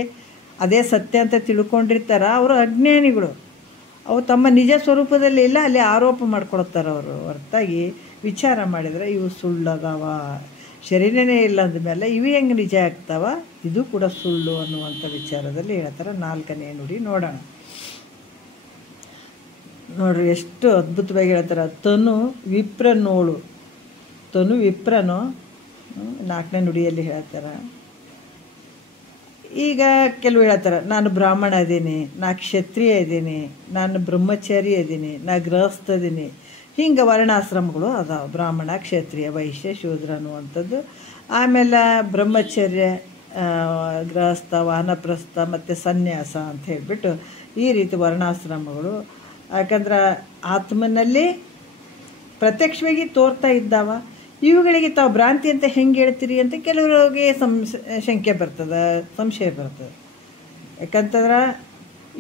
ಅದೇ ಸತ್ಯ ಅಂತ ತಿಳ್ಕೊಂಡಿರ್ತಾರ ಅವರು ಅಜ್ಞಾನಿಗಳು. ಅವು ತಮ್ಮ ನಿಜ ಸ್ವರೂಪದಲ್ಲಿ ಇಲ್ಲ, ಅಲ್ಲಿ ಆರೋಪ ಮಾಡ್ಕೊಳ್ತಾರೆ ಅವರು. ಹೊರತಾಗಿ ವಿಚಾರ ಮಾಡಿದರೆ ಇವು ಸುಳ್ಳದಾವ, ಶರೀರನೇ ಇಲ್ಲ ಅಂದಮೇಲೆ ಇವು ಹೆಂಗೆ ನಿಜ ಆಗ್ತಾವ, ಇದು ಕೂಡ ಸುಳ್ಳು ಅನ್ನುವಂಥ ವಿಚಾರದಲ್ಲಿ ಹೇಳ್ತಾರೆ. 4ನೇ ನುಡಿ ನೋಡೋಣ. ನೋಡ್ರಿ ಎಷ್ಟು ಅದ್ಭುತವಾಗಿ ಹೇಳ್ತಾರೆ. ತನು ವಿಪ್ರನೋಳು, ತನು ವಿಪ್ರನು 4ನೇ ನುಡಿಯಲ್ಲಿ ಹೇಳ್ತಾರೆ. ಈಗ ಕೆಲವು ಹೇಳ್ತಾರೆ, ನಾನು ಬ್ರಾಹ್ಮಣ ಇದ್ದೀನಿ, ನಾ ಕ್ಷತ್ರಿಯ ಇದ್ದೀನಿ, ನಾನು ಬ್ರಹ್ಮಚಾರಿ ಇದ್ದೀನಿ, ನಾ ಗೃಹಸ್ಥ ಇದ್ದೀನಿ. ಹಿಂಗೆ ವರ್ಣಾಶ್ರಮಗಳು ಅದಾವೆ, ಬ್ರಾಹ್ಮಣ, ಕ್ಷತ್ರಿಯ, ವೈಶ್ಯ, ಶೂದ್ರ ಅನ್ನುವಂಥದ್ದು. ಆಮೇಲೆ ಬ್ರಹ್ಮಚರ್ಯ, ಗೃಹಸ್ಥ, ವಾನಪ್ರಸ್ಥ ಮತ್ತು ಸನ್ಯಾಸ ಅಂತ ಹೇಳಿಬಿಟ್ಟು ಈ ರೀತಿ ವರ್ಣಾಶ್ರಮಗಳು. ಯಾಕಂದ್ರೆ ಆತ್ಮನಲ್ಲಿ ಪ್ರತ್ಯಕ್ಷವಾಗಿ ತೋರ್ತಾ ಇದ್ದಾವ. ಇವುಗಳಿಗೆ ತಾವು ಭ್ರಾಂತಿ ಅಂತ ಹೆಂಗೆ ಹೇಳ್ತೀರಿ ಅಂತ ಕೆಲವರಿಗೆ ಶಂಕೆ ಬರ್ತದೆ, ಸಂಶಯ ಬರ್ತದೆ. ಯಾಕಂತಂದ್ರೆ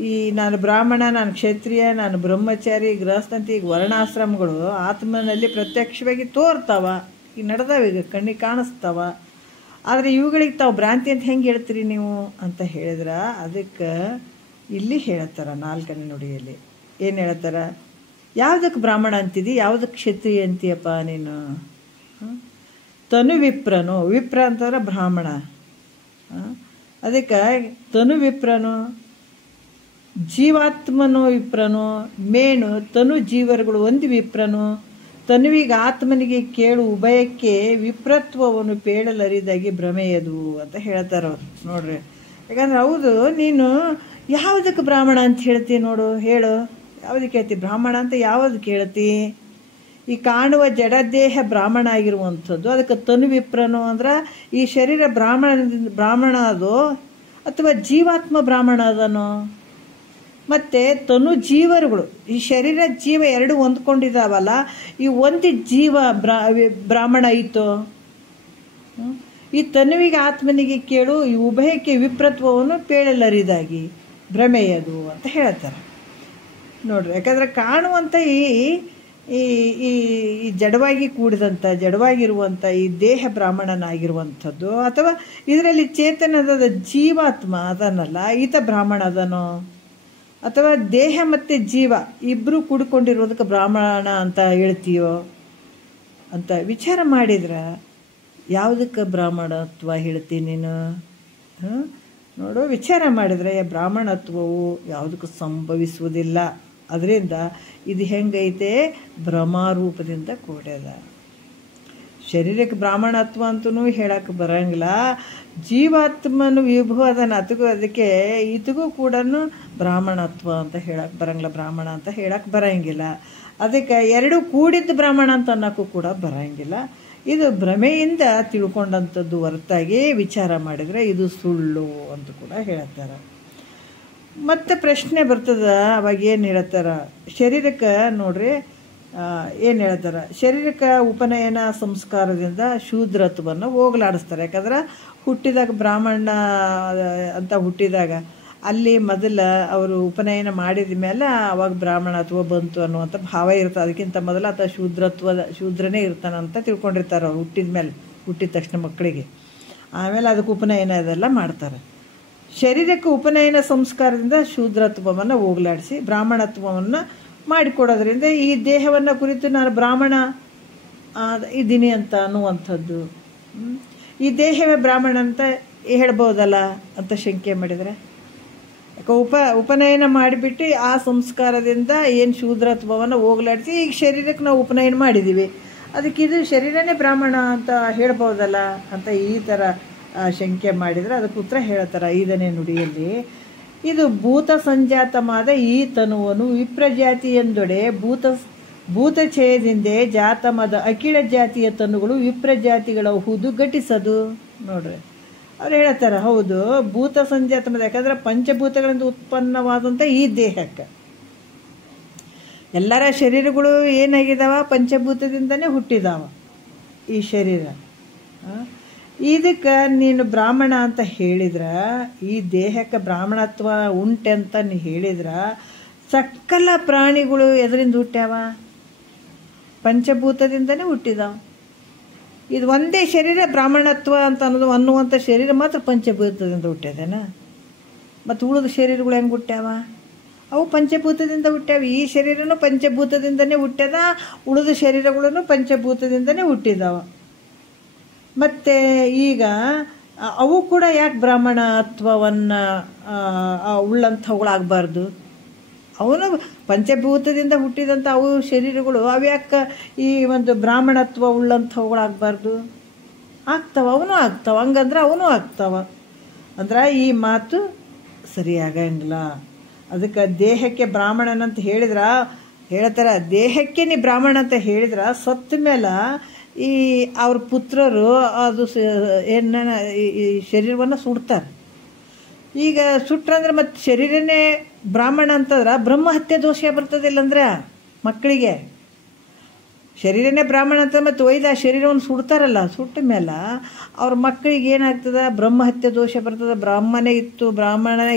ಈ ನಾನು ಬ್ರಾಹ್ಮಣ, ನಾನು ಕ್ಷತ್ರಿಯ, ನಾನು ಬ್ರಹ್ಮಚಾರಿ, ಗೃಹಸ್ಥ ಅಂತ ಈಗ ವರ್ಣಾಶ್ರಮಗಳು ಆತ್ಮನಲ್ಲಿ ಪ್ರತ್ಯಕ್ಷವಾಗಿ ತೋರ್ತಾವ, ಈಗ ನಡೆದಾವ, ಈಗ ಕಣ್ಣಿಗೆ ಕಾಣಿಸ್ತಾವ. ಆದರೆ ಇವುಗಳಿಗೆ ತಾವು ಭ್ರಾಂತಿ ಅಂತ ಹೆಂಗೆ ಹೇಳ್ತೀರಿ ನೀವು ಅಂತ ಹೇಳಿದ್ರೆ ಅದಕ್ಕೆ ಇಲ್ಲಿ ಹೇಳ್ತಾರೆ 4ನೇ ನುಡಿಯಲ್ಲಿ. ಏನು ಹೇಳ್ತಾರೆ, ಯಾವುದಕ್ಕೆ ಬ್ರಾಹ್ಮಣ ಅಂತಿದ್ದಿ, ಯಾವುದಕ್ಕೆ ಕ್ಷತ್ರಿಯ ಅಂತೀಯಪ್ಪ ನೀನು? ತನು ವಿಪ್ರನು, ವಿಪ್ರ ಅಂತಂದ್ರೆ ಬ್ರಾಹ್ಮಣ. ಅದಕ್ಕೆ ತನು ವಿಪ್ರನು, ಜೀವಾತ್ಮನು ವಿಪ್ರನು, ಮೇಣು ತನು ಜೀವರುಗಳು ಒಂದು ವಿಪ್ರನು, ತನುವಿಗೆ ಆತ್ಮನಿಗೆ ಕೇಳು ಉಭಯಕ್ಕೆ ವಿಪ್ರತ್ವವನ್ನು ಪೇಳಲರಿದಾಗಿ ಭ್ರಮೆಯದು ಅಂತ ಹೇಳ್ತಾರೆ ಅವ್ರು. ನೋಡ್ರಿ, ಯಾಕಂದ್ರೆ ಹೌದು, ನೀನು ಯಾವುದಕ್ಕೆ ಬ್ರಾಹ್ಮಣ ಅಂತ ಹೇಳ್ತಿ ನೋಡು, ಹೇಳು, ಯಾವುದಕ್ಕೆ ಹೇಳ್ತಿ ಬ್ರಾಹ್ಮಣ ಅಂತ, ಯಾವುದಕ್ಕೆ ಹೇಳ್ತಿ? ಈ ಕಾಣುವ ಜಡದೇಹ ಬ್ರಾಹ್ಮಣ ಆಗಿರುವಂಥದ್ದು, ಅದಕ್ಕೆ ತನು ವಿಪ್ರನು ಅಂದ್ರೆ ಈ ಶರೀರ ಬ್ರಾಹ್ಮಣ ಅದೋ ಅಥವಾ ಜೀವಾತ್ಮ ಬ್ರಾಹ್ಮಣ ಅದನೋ? ಮತ್ತು ತನು ಜೀವರುಗಳು, ಈ ಶರೀರ ಜೀವ ಎರಡು ಹೊಂದ್ಕೊಂಡಿದ್ದಾವಲ್ಲ, ಈ ಒಂದು ಜೀವ ಬ್ರಾಹ್ಮಣ ಐತೋ? ಈ ತನುವಿಗೆ ಆತ್ಮನಿಗೆ ಕೇಳು, ಈ ಉಭಯಕ್ಕೆ ವಿಪ್ರತ್ವವನ್ನು ಪೇಳಲರಿದಾಗಿ ಭ್ರಮೆಯದು ಅಂತ ಹೇಳ್ತಾರೆ. ನೋಡ್ರಿ, ಯಾಕಂದ್ರೆ ಕಾಣುವಂಥ ಈ ಜಡವಾಗಿ ಕೂಡಿದಂಥ, ಜಡವಾಗಿರುವಂಥ ಈ ದೇಹ ಬ್ರಾಹ್ಮಣನಾಗಿರುವಂಥದ್ದು, ಅಥವಾ ಇದರಲ್ಲಿ ಚೇತನದ ಜೀವಾತ್ಮ ಅದನ್ನಲ್ಲ, ಈತ ಬ್ರಾಹ್ಮಣ ಅದನೋ? ಅಥವಾ ದೇಹ ಮತ್ತು ಜೀವ ಇಬ್ಬರು ಕೂಡಿಕೊಂಡಿರೋದಕ್ಕೆ ಬ್ರಾಹ್ಮಣ ಅಂತ ಹೇಳ್ತೀಯೋ ಅಂತ ವಿಚಾರ ಮಾಡಿದ್ರೆ ಯಾವುದಕ್ಕೆ ಬ್ರಾಹ್ಮಣತ್ವ ಹೇಳ್ತೀನಿ ನೀನು? ನೋಡು, ವಿಚಾರ ಮಾಡಿದರೆ ಬ್ರಾಹ್ಮಣತ್ವವು ಯಾವುದಕ್ಕೂ ಸಂಭವಿಸುವುದಿಲ್ಲ. ಅದರಿಂದ ಇದು ಹೆಂಗೈತೆ, ಭ್ರಮಾರೂಪದಿಂದ ಕೂಡ್ಯದ. ಶರೀರಕ್ಕೆ ಬ್ರಾಹ್ಮಣತ್ವ ಅಂತೂ ಹೇಳಕ್ಕೆ ಬರಂಗಿಲ್ಲ. ಜೀವಾತ್ಮನು ವಿಭು ಅದನ್ನು ಅದಕ್ಕೆ ಇದಕ್ಕೂ ಕೂಡ ಬ್ರಾಹ್ಮಣತ್ವ ಅಂತ ಹೇಳಕ್ಕೆ ಬರಂಗಿಲ್ಲ, ಬ್ರಾಹ್ಮಣ ಅಂತ ಹೇಳಕ್ಕೆ ಬರಂಗಿಲ್ಲ. ಅದಕ್ಕೆ ಎರಡು ಕೂಡಿದ್ದು ಬ್ರಾಹ್ಮಣ ಅಂತ ಅನ್ನೋಕ್ಕೂ ಕೂಡ ಬರಂಗಿಲ್ಲ. ಇದು ಭ್ರಮೆಯಿಂದ ತಿಳ್ಕೊಂಡಂಥದ್ದು ಹೊರತಾಗಿ ವಿಚಾರ ಮಾಡಿದರೆ ಇದು ಸುಳ್ಳು ಅಂತ ಕೂಡ ಹೇಳ್ತಾರೆ. ಮತ್ತು ಪ್ರಶ್ನೆ ಬರ್ತದೆ, ಅವಾಗ ಏನು ಹೇಳ್ತಾರೆ, ಶರೀರಕ್ಕೆ ನೋಡ್ರಿ ಏನು ಹೇಳ್ತಾರೆ, ಶರೀರಕ್ಕೆ ಉಪನಯನ ಸಂಸ್ಕಾರದಿಂದ ಶೂದ್ರತ್ವವನ್ನು ಹೋಗಲಾಡಿಸ್ತಾರೆ. ಯಾಕಂದ್ರೆ ಹುಟ್ಟಿದಾಗ ಬ್ರಾಹ್ಮಣ ಅಂತ ಹುಟ್ಟಿದಾಗ ಅಲ್ಲಿ ಮೊದಲ ಅವರು ಉಪನಯನ ಮಾಡಿದ ಮೇಲೆ ಅವಾಗ ಬ್ರಾಹ್ಮಣತ್ವ ಬಂತು ಅನ್ನುವಂಥ ಭಾವ ಇರ್ತದೆ. ಅದಕ್ಕಿಂತ ಮೊದಲು ಆತ ಶೂದ್ರನೇ ಇರ್ತಾನಂತ ತಿಳ್ಕೊಂಡಿರ್ತಾರೆ ಅವ್ರು ಹುಟ್ಟಿದ ತಕ್ಷಣ ಮಕ್ಕಳಿಗೆ. ಆಮೇಲೆ ಅದಕ್ಕೆ ಉಪನಯನ ಅದೆಲ್ಲ ಮಾಡ್ತಾರೆ. ಶರೀರಕ್ಕೆ ಉಪನಯನ ಸಂಸ್ಕಾರದಿಂದ ಶೂದ್ರತ್ವವನ್ನು ಹೋಗಲಾಡಿಸಿ ಬ್ರಾಹ್ಮಣತ್ವವನ್ನು ಮಾಡಿಕೊಡೋದ್ರಿಂದ ಈ ದೇಹವನ್ನು ಕುರಿತು ನಾನು ಬ್ರಾಹ್ಮಣ ಇದ್ದೀನಿ ಅಂತ ಅನ್ನುವಂಥದ್ದು. ಈ ದೇಹವೇ ಬ್ರಾಹ್ಮಣ ಅಂತ ಹೇಳ್ಬೋದಲ್ಲ ಅಂತ ಶಂಕೆ ಮಾಡಿದರೆ, ಉಪನಯನ ಮಾಡಿಬಿಟ್ಟು ಆ ಸಂಸ್ಕಾರದಿಂದ ಏನು ಶೂದ್ರತ್ವವನ್ನು ಹೋಗ್ಲಾಡಿಸಿ ಈಗ ಶರೀರಕ್ಕೆ ನಾವು ಉಪನಯನ ಮಾಡಿದ್ದೀವಿ, ಅದಕ್ಕೆ ಇದು ಶರೀರನೇ ಬ್ರಾಹ್ಮಣ ಅಂತ ಹೇಳ್ಬೋದಲ್ಲ ಅಂತ ಈ ಥರ ಶಂಕೆ ಮಾಡಿದರೆ ಅದಕ್ಕೆ ಉತ್ತರ ಹೇಳ್ತಾರೆ 5ನೇ ನುಡಿಯಲ್ಲಿ. ಇದು ಭೂತ ಸಂಜಾತವಾದ ಈ ತನುವನ್ನು ವಿಪ್ರಜಾತಿ ಎಂದೊಡೆ ಭೂತಛಯದಿಂದೆ ಜಾತಮದ ಅಖಿಳ ಜಾತಿಯ ತನುಗಳು ವಿಪ್ರಜಾತಿಗಳ ಹುದುಗಟ್ಟಿಸದು. ನೋಡ್ರಿ ಅವ್ರು ಹೇಳ್ತಾರೆ, ಹೌದು ಭೂತ ಸಂಜಾತಮದ, ಯಾಕಂದ್ರೆ ಪಂಚಭೂತಗಳಿಂದ ಉತ್ಪನ್ನವಾದಂಥ ಈ ದೇಹಕ್ಕೆ ಎಲ್ಲರ ಶರೀರಗಳು ಏನಾಗಿದ್ದಾವ, ಪಂಚಭೂತದಿಂದನೇ ಹುಟ್ಟಿದಾವ ಈ ಶರೀರ. ಇದಕ್ಕೆ ನೀನು ಬ್ರಾಹ್ಮಣ ಅಂತ ಹೇಳಿದ್ರೆ, ಈ ದೇಹಕ್ಕೆ ಬ್ರಾಹ್ಮಣತ್ವ ಉಂಟೆ ಅಂತ ನೀ ಹೇಳಿದ್ರೆ, ಸಕಲ ಪ್ರಾಣಿಗಳು ಎದರಿಂದ ಹುಟ್ಟ್ಯಾವ, ಪಂಚಭೂತದಿಂದನೇ ಹುಟ್ಟಿದಾವ. ಇದು ಒಂದೇ ಶರೀರ ಬ್ರಾಹ್ಮಣತ್ವ ಅಂತ ಅನ್ನುವಂಥ ಶರೀರ ಮಾತ್ರ ಪಂಚಭೂತದಿಂದ ಹುಟ್ಟ್ಯದೇನ, ಮತ್ತು ಉಳಿದ ಶರೀರಗಳು ಹೆಂಗೆ ಹುಟ್ಟ್ಯಾವ, ಅವು ಪಂಚಭೂತದಿಂದ ಹುಟ್ಟ್ಯಾವ. ಈ ಶರೀರನೂ ಪಂಚಭೂತದಿಂದನೇ ಹುಟ್ಟ್ಯದ, ಉಳಿದ ಶರೀರಗಳನ್ನು ಪಂಚಭೂತದಿಂದನೇ ಹುಟ್ಟಿದಾವ. ಮತ್ತು ಈಗ ಅವು ಕೂಡ ಯಾಕೆ ಬ್ರಾಹ್ಮಣತ್ವವನ್ನು ಉಳ್ಳಂಥವುಗಳಾಗಬಾರ್ದು, ಅವನು ಪಂಚಭೂತದಿಂದ ಹುಟ್ಟಿದಂಥ ಅವು ಶರೀರಗಳು ಅವ್ಯಾಕೆ ಈ ಒಂದು ಬ್ರಾಹ್ಮಣತ್ವ ಉಳ್ಳಂಥವುಗಳಾಗಬಾರ್ದು, ಆಗ್ತಾವ, ಅವನು ಆಗ್ತಾವ. ಹಂಗಂದ್ರೆ ಅವನು ಆಗ್ತಾವ ಅಂದ್ರೆ ಈ ಮಾತು ಸರಿಯಾಗಂಗಿಲ್ಲ. ಅದಕ್ಕೆ ದೇಹಕ್ಕೆ ಬ್ರಾಹ್ಮಣನಂತ ಹೇಳಿದ್ರೆ ಹೇಳ್ತಾರೆ, ದೇಹಕ್ಕೆ ನೀ ಬ್ರಾಹ್ಮಣ ಅಂತ ಹೇಳಿದ್ರೆ ಸತ್ತ ಮೇಲೆ ಈ ಅವ್ರ ಪುತ್ರರು ಅದು ಈ ಶರೀರವನ್ನು ಸುಡ್ತಾರೆ. ಈಗ ಸುಟ್ರಂದ್ರೆ ಮತ್ತು ಶರೀರನೇ ಬ್ರಾಹ್ಮಣ ಅಂತಂದ್ರೆ ಬ್ರಹ್ಮಹತ್ಯೆ ದೋಷ ಬರ್ತದಿಲ್ಲಂದ್ರೆ ಮಕ್ಕಳಿಗೆ ಶರೀರನೇ ಬ್ರಾಹ್ಮಣ ಅಂತ ಮತ್ತು ಒಯ್ದು ಆ ಶರೀರವನ್ನು ಸುಡ್ತಾರಲ್ಲ, ಸುಟ್ಟ ಮೇಲೆ ಅವ್ರ ಮಕ್ಕಳಿಗೆ ಏನಾಗ್ತದೆ, ಬ್ರಹ್ಮಹತ್ಯೆ ದೋಷ ಬರ್ತದೆ. ಬ್ರಾಹ್ಮಣನೇ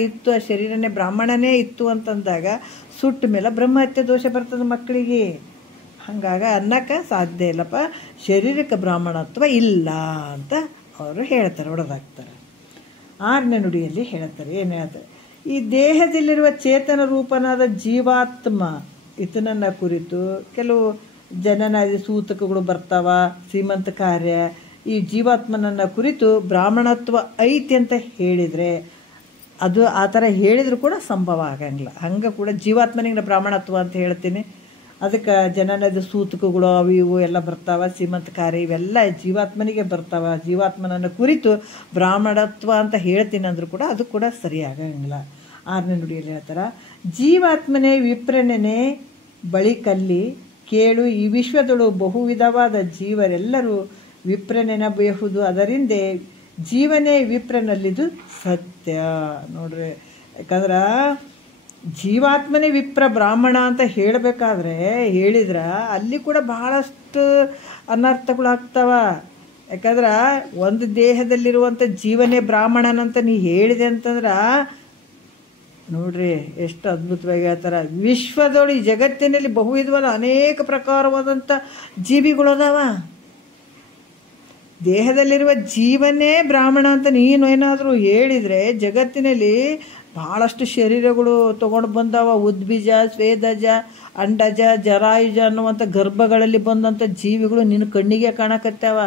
ಇತ್ತು ಆ ಶರೀರನೇ ಬ್ರಾಹ್ಮಣನೇ ಇತ್ತು ಅಂತಂದಾಗ ಸುಟ್ಟ ಮೇಲೆ ಬ್ರಹ್ಮಹತ್ಯೆ ದೋಷ ಬರ್ತದೆ ಮಕ್ಕಳಿಗೆ. ಹಾಗಾಗಿ ಅನ್ನಕ್ಕೆ ಸಾಧ್ಯ ಇಲ್ಲಪ್ಪ, ಶರೀರಕ್ಕೆ ಬ್ರಾಹ್ಮಣತ್ವ ಇಲ್ಲ ಅಂತ ಅವರು ಹೇಳ್ತಾರೆ, ಹೊಡೆದಾಕ್ತಾರೆ. 6ನೇ ನುಡಿಯಲ್ಲಿ ಹೇಳ್ತಾರೆ, ಏನು ಹೇಳ್ತಾರೆ, ಈ ದೇಹದಲ್ಲಿರುವ ಚೇತನ ರೂಪನಾದ ಜೀವಾತ್ಮ ಈತನನ್ನು ಕುರಿತು ಕೆಲವು ಜನನಾದಿ ಸೂತಕಗಳು ಬರ್ತಾವ, ಸೀಮಂತ ಕಾರ್ಯ. ಈ ಜೀವಾತ್ಮನನ್ನು ಕುರಿತು ಬ್ರಾಹ್ಮಣತ್ವ ಐತಿ ಅಂತ ಹೇಳಿದರೆ ಅದು ಆ ಥರ ಹೇಳಿದರೂ ಕೂಡ ಸಂಭವ ಆಗಂಗಿಲ್ಲ. ಹಂಗೆ ಕೂಡ ಜೀವಾತ್ಮನಿಗೆ ಬ್ರಾಹ್ಮಣತ್ವ ಅಂತ ಹೇಳ್ತೀನಿ, ಅದಕ್ಕೆ ಜನನದ ಸೂತಕಗಳು ಅವು ಇವು ಎಲ್ಲ ಬರ್ತಾವ, ಸೀಮಂತ ಕಾರ್ಯ ಇವೆಲ್ಲ ಜೀವಾತ್ಮನಿಗೆ ಬರ್ತಾವ. ಜೀವಾತ್ಮನನ್ನು ಕುರಿತು ಬ್ರಾಹ್ಮಣತ್ವ ಅಂತ ಹೇಳ್ತೀನಿ ಅಂದರೂ ಕೂಡ ಅದು ಕೂಡ ಸರಿಯಾಗಂಗಿಲ್ಲ. 6ನೇ ನುಡಿಯಲ್ಲಿ ಹೇಳ್ತಾರೆ, ಜೀವಾತ್ಮನೇ ವಿಪ್ರನೇ ಬಳಿಕಲ್ಲಿ ಕೇಳು, ಈ ವಿಶ್ವದಳು ಬಹುವಿಧವಾದ ಜೀವರೆಲ್ಲರೂ ವಿಪ್ರನೆನಬಹುದು, ಅದರಿಂದ ಜೀವನೇ ವಿಪ್ರನಲ್ಲಿದು ಸತ್ಯ. ನೋಡ್ರಿ, ಯಾಕಂದ್ರೆ ಜೀವಾತ್ಮನೇ ವಿಪ್ರ ಬ್ರಾಹ್ಮಣ ಅಂತ ಹೇಳಬೇಕಾದ್ರೆ ಹೇಳಿದ್ರೆ ಅಲ್ಲಿ ಕೂಡ ಬಹಳಷ್ಟು ಅನರ್ಥಗಳಾಗ್ತಾವ. ಯಾಕಂದ್ರೆ ಒಂದು ದೇಹದಲ್ಲಿರುವಂಥ ಜೀವನೇ ಬ್ರಾಹ್ಮಣನಂತ ನೀ ಹೇಳಿದೆ ಅಂತಂದ್ರೆ ನೋಡ್ರಿ ಎಷ್ಟು ಅದ್ಭುತವಾಗಿ ಹೇಳ್ತಾರೆ. ವಿಶ್ವದೊಳಗೆ ಜಗತ್ತಿನಲ್ಲಿ ಬಹುವಿಧವಾದ ಅನೇಕ ಪ್ರಕಾರವಾದಂಥ ಜೀವಿಗಳು ಅದಾವ. ದೇಹದಲ್ಲಿರುವ ಜೀವನೇ ಬ್ರಾಹ್ಮಣ ಅಂತ ನೀನು ಏನಾದರೂ ಹೇಳಿದರೆ ಜಗತ್ತಿನಲ್ಲಿ ಭಾಳಷ್ಟು ಶರೀರಗಳು ತೊಗೊಂಡು ಬಂದಾವ. ಉದ್ಬೀಜ, ಸ್ವೇದಜ, ಅಂಡಜ, ಜರಾಯುಜ ಅನ್ನುವಂಥ ಗರ್ಭಗಳಲ್ಲಿ ಬಂದಂಥ ಜೀವಿಗಳು ನಿನ್ನ ಕಣ್ಣಿಗೆ ಕಾಣಕತ್ತಾವ.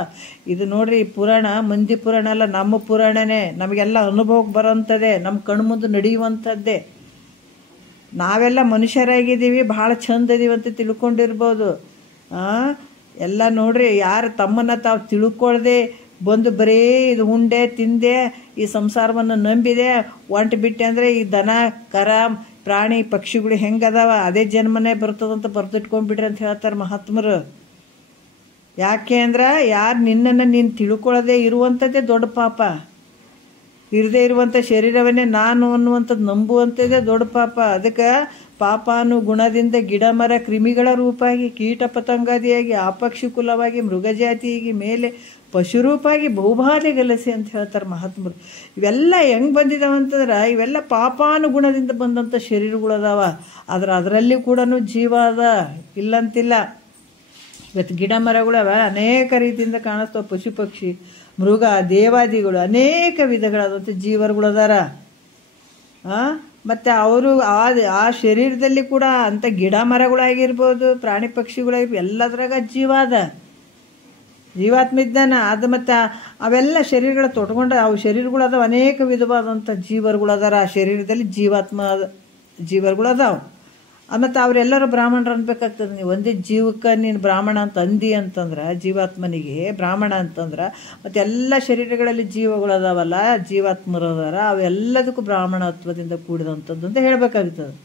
ಇದು ನೋಡ್ರಿ ಪುರಾಣ, ಮಂದಿ ಪುರಾಣ ಅಲ್ಲ, ನಮ್ಮ ಪುರಾಣನೇ, ನಮಗೆಲ್ಲ ಅನುಭವಕ್ಕೆ ಬರೋಂಥದ್ದೇ, ನಮ್ಮ ಕಣ್ಮುಂದೆ ನಡೆಯುವಂಥದ್ದೇ. ನಾವೆಲ್ಲ ಮನುಷ್ಯರಾಗಿದ್ದೀವಿ, ಭಾಳ ಚಂದ ಇದೀವಿ ಅಂತ ತಿಳ್ಕೊಂಡಿರ್ಬೋದು. ಎಲ್ಲ ನೋಡ್ರಿ, ಯಾರು ತಮ್ಮನ್ನು ತಾವು ತಿಳ್ಕೊಳ್ದೆ ಬಂದು ಬರೀ ಇದು ಉಂಡೆ ತಿಂದೆ ಈ ಸಂಸಾರವನ್ನು ನಂಬಿದೆ ಒಂಟು ಬಿಟ್ಟೆ ಅಂದರೆ ಈ ದನ ಕರ ಪ್ರಾಣಿ ಪಕ್ಷಿಗಳು ಹೆಂಗದಾವ ಅದೇ ಜನ್ಮನೇ ಬರ್ತದಂತ ಬರ್ದಿಟ್ಕೊಂಡ್ಬಿಡ್ರಿ ಅಂತ ಹೇಳ್ತಾರೆ ಮಹಾತ್ಮರು. ಯಾಕೆ ಅಂದ್ರೆ ಯಾರು ನಿನ್ನನ್ನು ನೀನು ತಿಳ್ಕೊಳ್ಳೋದೇ ಇರುವಂಥದ್ದೇ ದೊಡ್ಡ ಪಾಪ. ಇರದೇ ಇರುವಂಥ ಶರೀರವನ್ನೇ ನಾನು ಅನ್ನುವಂಥದ್ದು ನಂಬುವಂಥದ್ದೇ ದೊಡ್ಡ ಪಾಪ. ಅದಕ್ಕೆ ಪಾಪಾನುಗುಣದಿಂದ ಗಿಡ ಮರ ಕ್ರಿಮಿಗಳ ರೂಪಾಗಿ, ಕೀಟ ಪತಂಗಾದಿಯಾಗಿ, ಅಪಕ್ಷಿ ಕುಲವಾಗಿ, ಮೃಗಜಾತಿಯಾಗಿ, ಮೇಲೆ ಪಶುರೂಪಾಗಿ ಬಹುಬಾಧೆ ಗಲಸೆ ಅಂತ ಹೇಳ್ತಾರೆ ಮಹಾತ್ಮರು. ಇವೆಲ್ಲ ಹೆಂಗೆ ಬಂದಿದ್ದಾವಂತಂದ್ರೆ ಇವೆಲ್ಲ ಪಾಪಾನುಗುಣದಿಂದ ಬಂದಂಥ ಶರೀರಗಳು ಅದಾವ. ಅದರಲ್ಲಿ ಕೂಡ ಜೀವ ಅದ, ಇಲ್ಲಂತಿಲ್ಲ. ಇವತ್ತು ಗಿಡ ಮರಗಳು ಅವ ಅನೇಕ ರೀತಿಯಿಂದ ಕಾಣಿಸ್ತವೆ. ಪಶು ಪಕ್ಷಿ ಮೃಗ ದೇವಾದಿಗಳು ಅನೇಕ ವಿಧಗಳಾದಂಥ ಜೀವರುಗಳು ಅದಾರ. ಮತ್ತು ಅವರು ಆ ಶರೀರದಲ್ಲಿ ಕೂಡ ಅಂಥ ಗಿಡ ಮರಗಳಾಗಿರ್ಬೋದು, ಪ್ರಾಣಿ ಪಕ್ಷಿಗಳಾಗಿರ್ಬೋದು, ಎಲ್ಲದ್ರಾಗ ಜೀವ ಅದ. ಜೀವಾತ್ಮ ಇದ್ದಾನ ಅದು. ಮತ್ತು ಅವೆಲ್ಲ ಶರೀರಗಳು ತೊಟ್ಕೊಂಡು ಅವು ಶರೀರಗಳು ಅದಾವ, ಅನೇಕ ವಿಧವಾದಂಥ ಜೀವರುಗಳು ಅದಾರ ಆ ಶರೀರದಲ್ಲಿ. ಜೀವರುಗಳು ಅದಾವೆ. ಮತ್ತು ಅವರೆಲ್ಲರೂ ಬ್ರಾಹ್ಮಣರು ಅನ್ಬೇಕಾಗ್ತದೆ. ನೀವು ಒಂದೇ ಜೀವಕ್ಕೆ ನೀನು ಬ್ರಾಹ್ಮಣ ಅಂತ ಅಂದಿ ಅಂತಂದ್ರೆ, ಜೀವಾತ್ಮನಿಗೆ ಬ್ರಾಹ್ಮಣ ಅಂತಂದ್ರೆ, ಮತ್ತು ಎಲ್ಲ ಶರೀರಗಳಲ್ಲಿ ಜೀವಗಳು ಅದಾವಲ್ಲ, ಜೀವಾತ್ಮರು ಅದಾರ, ಅವೆಲ್ಲದಕ್ಕೂ ಬ್ರಾಹ್ಮಣತ್ವದಿಂದ ಕೂಡಿದಂಥದ್ದು ಅಂತ ಹೇಳಬೇಕಾಗ್ತದೆ.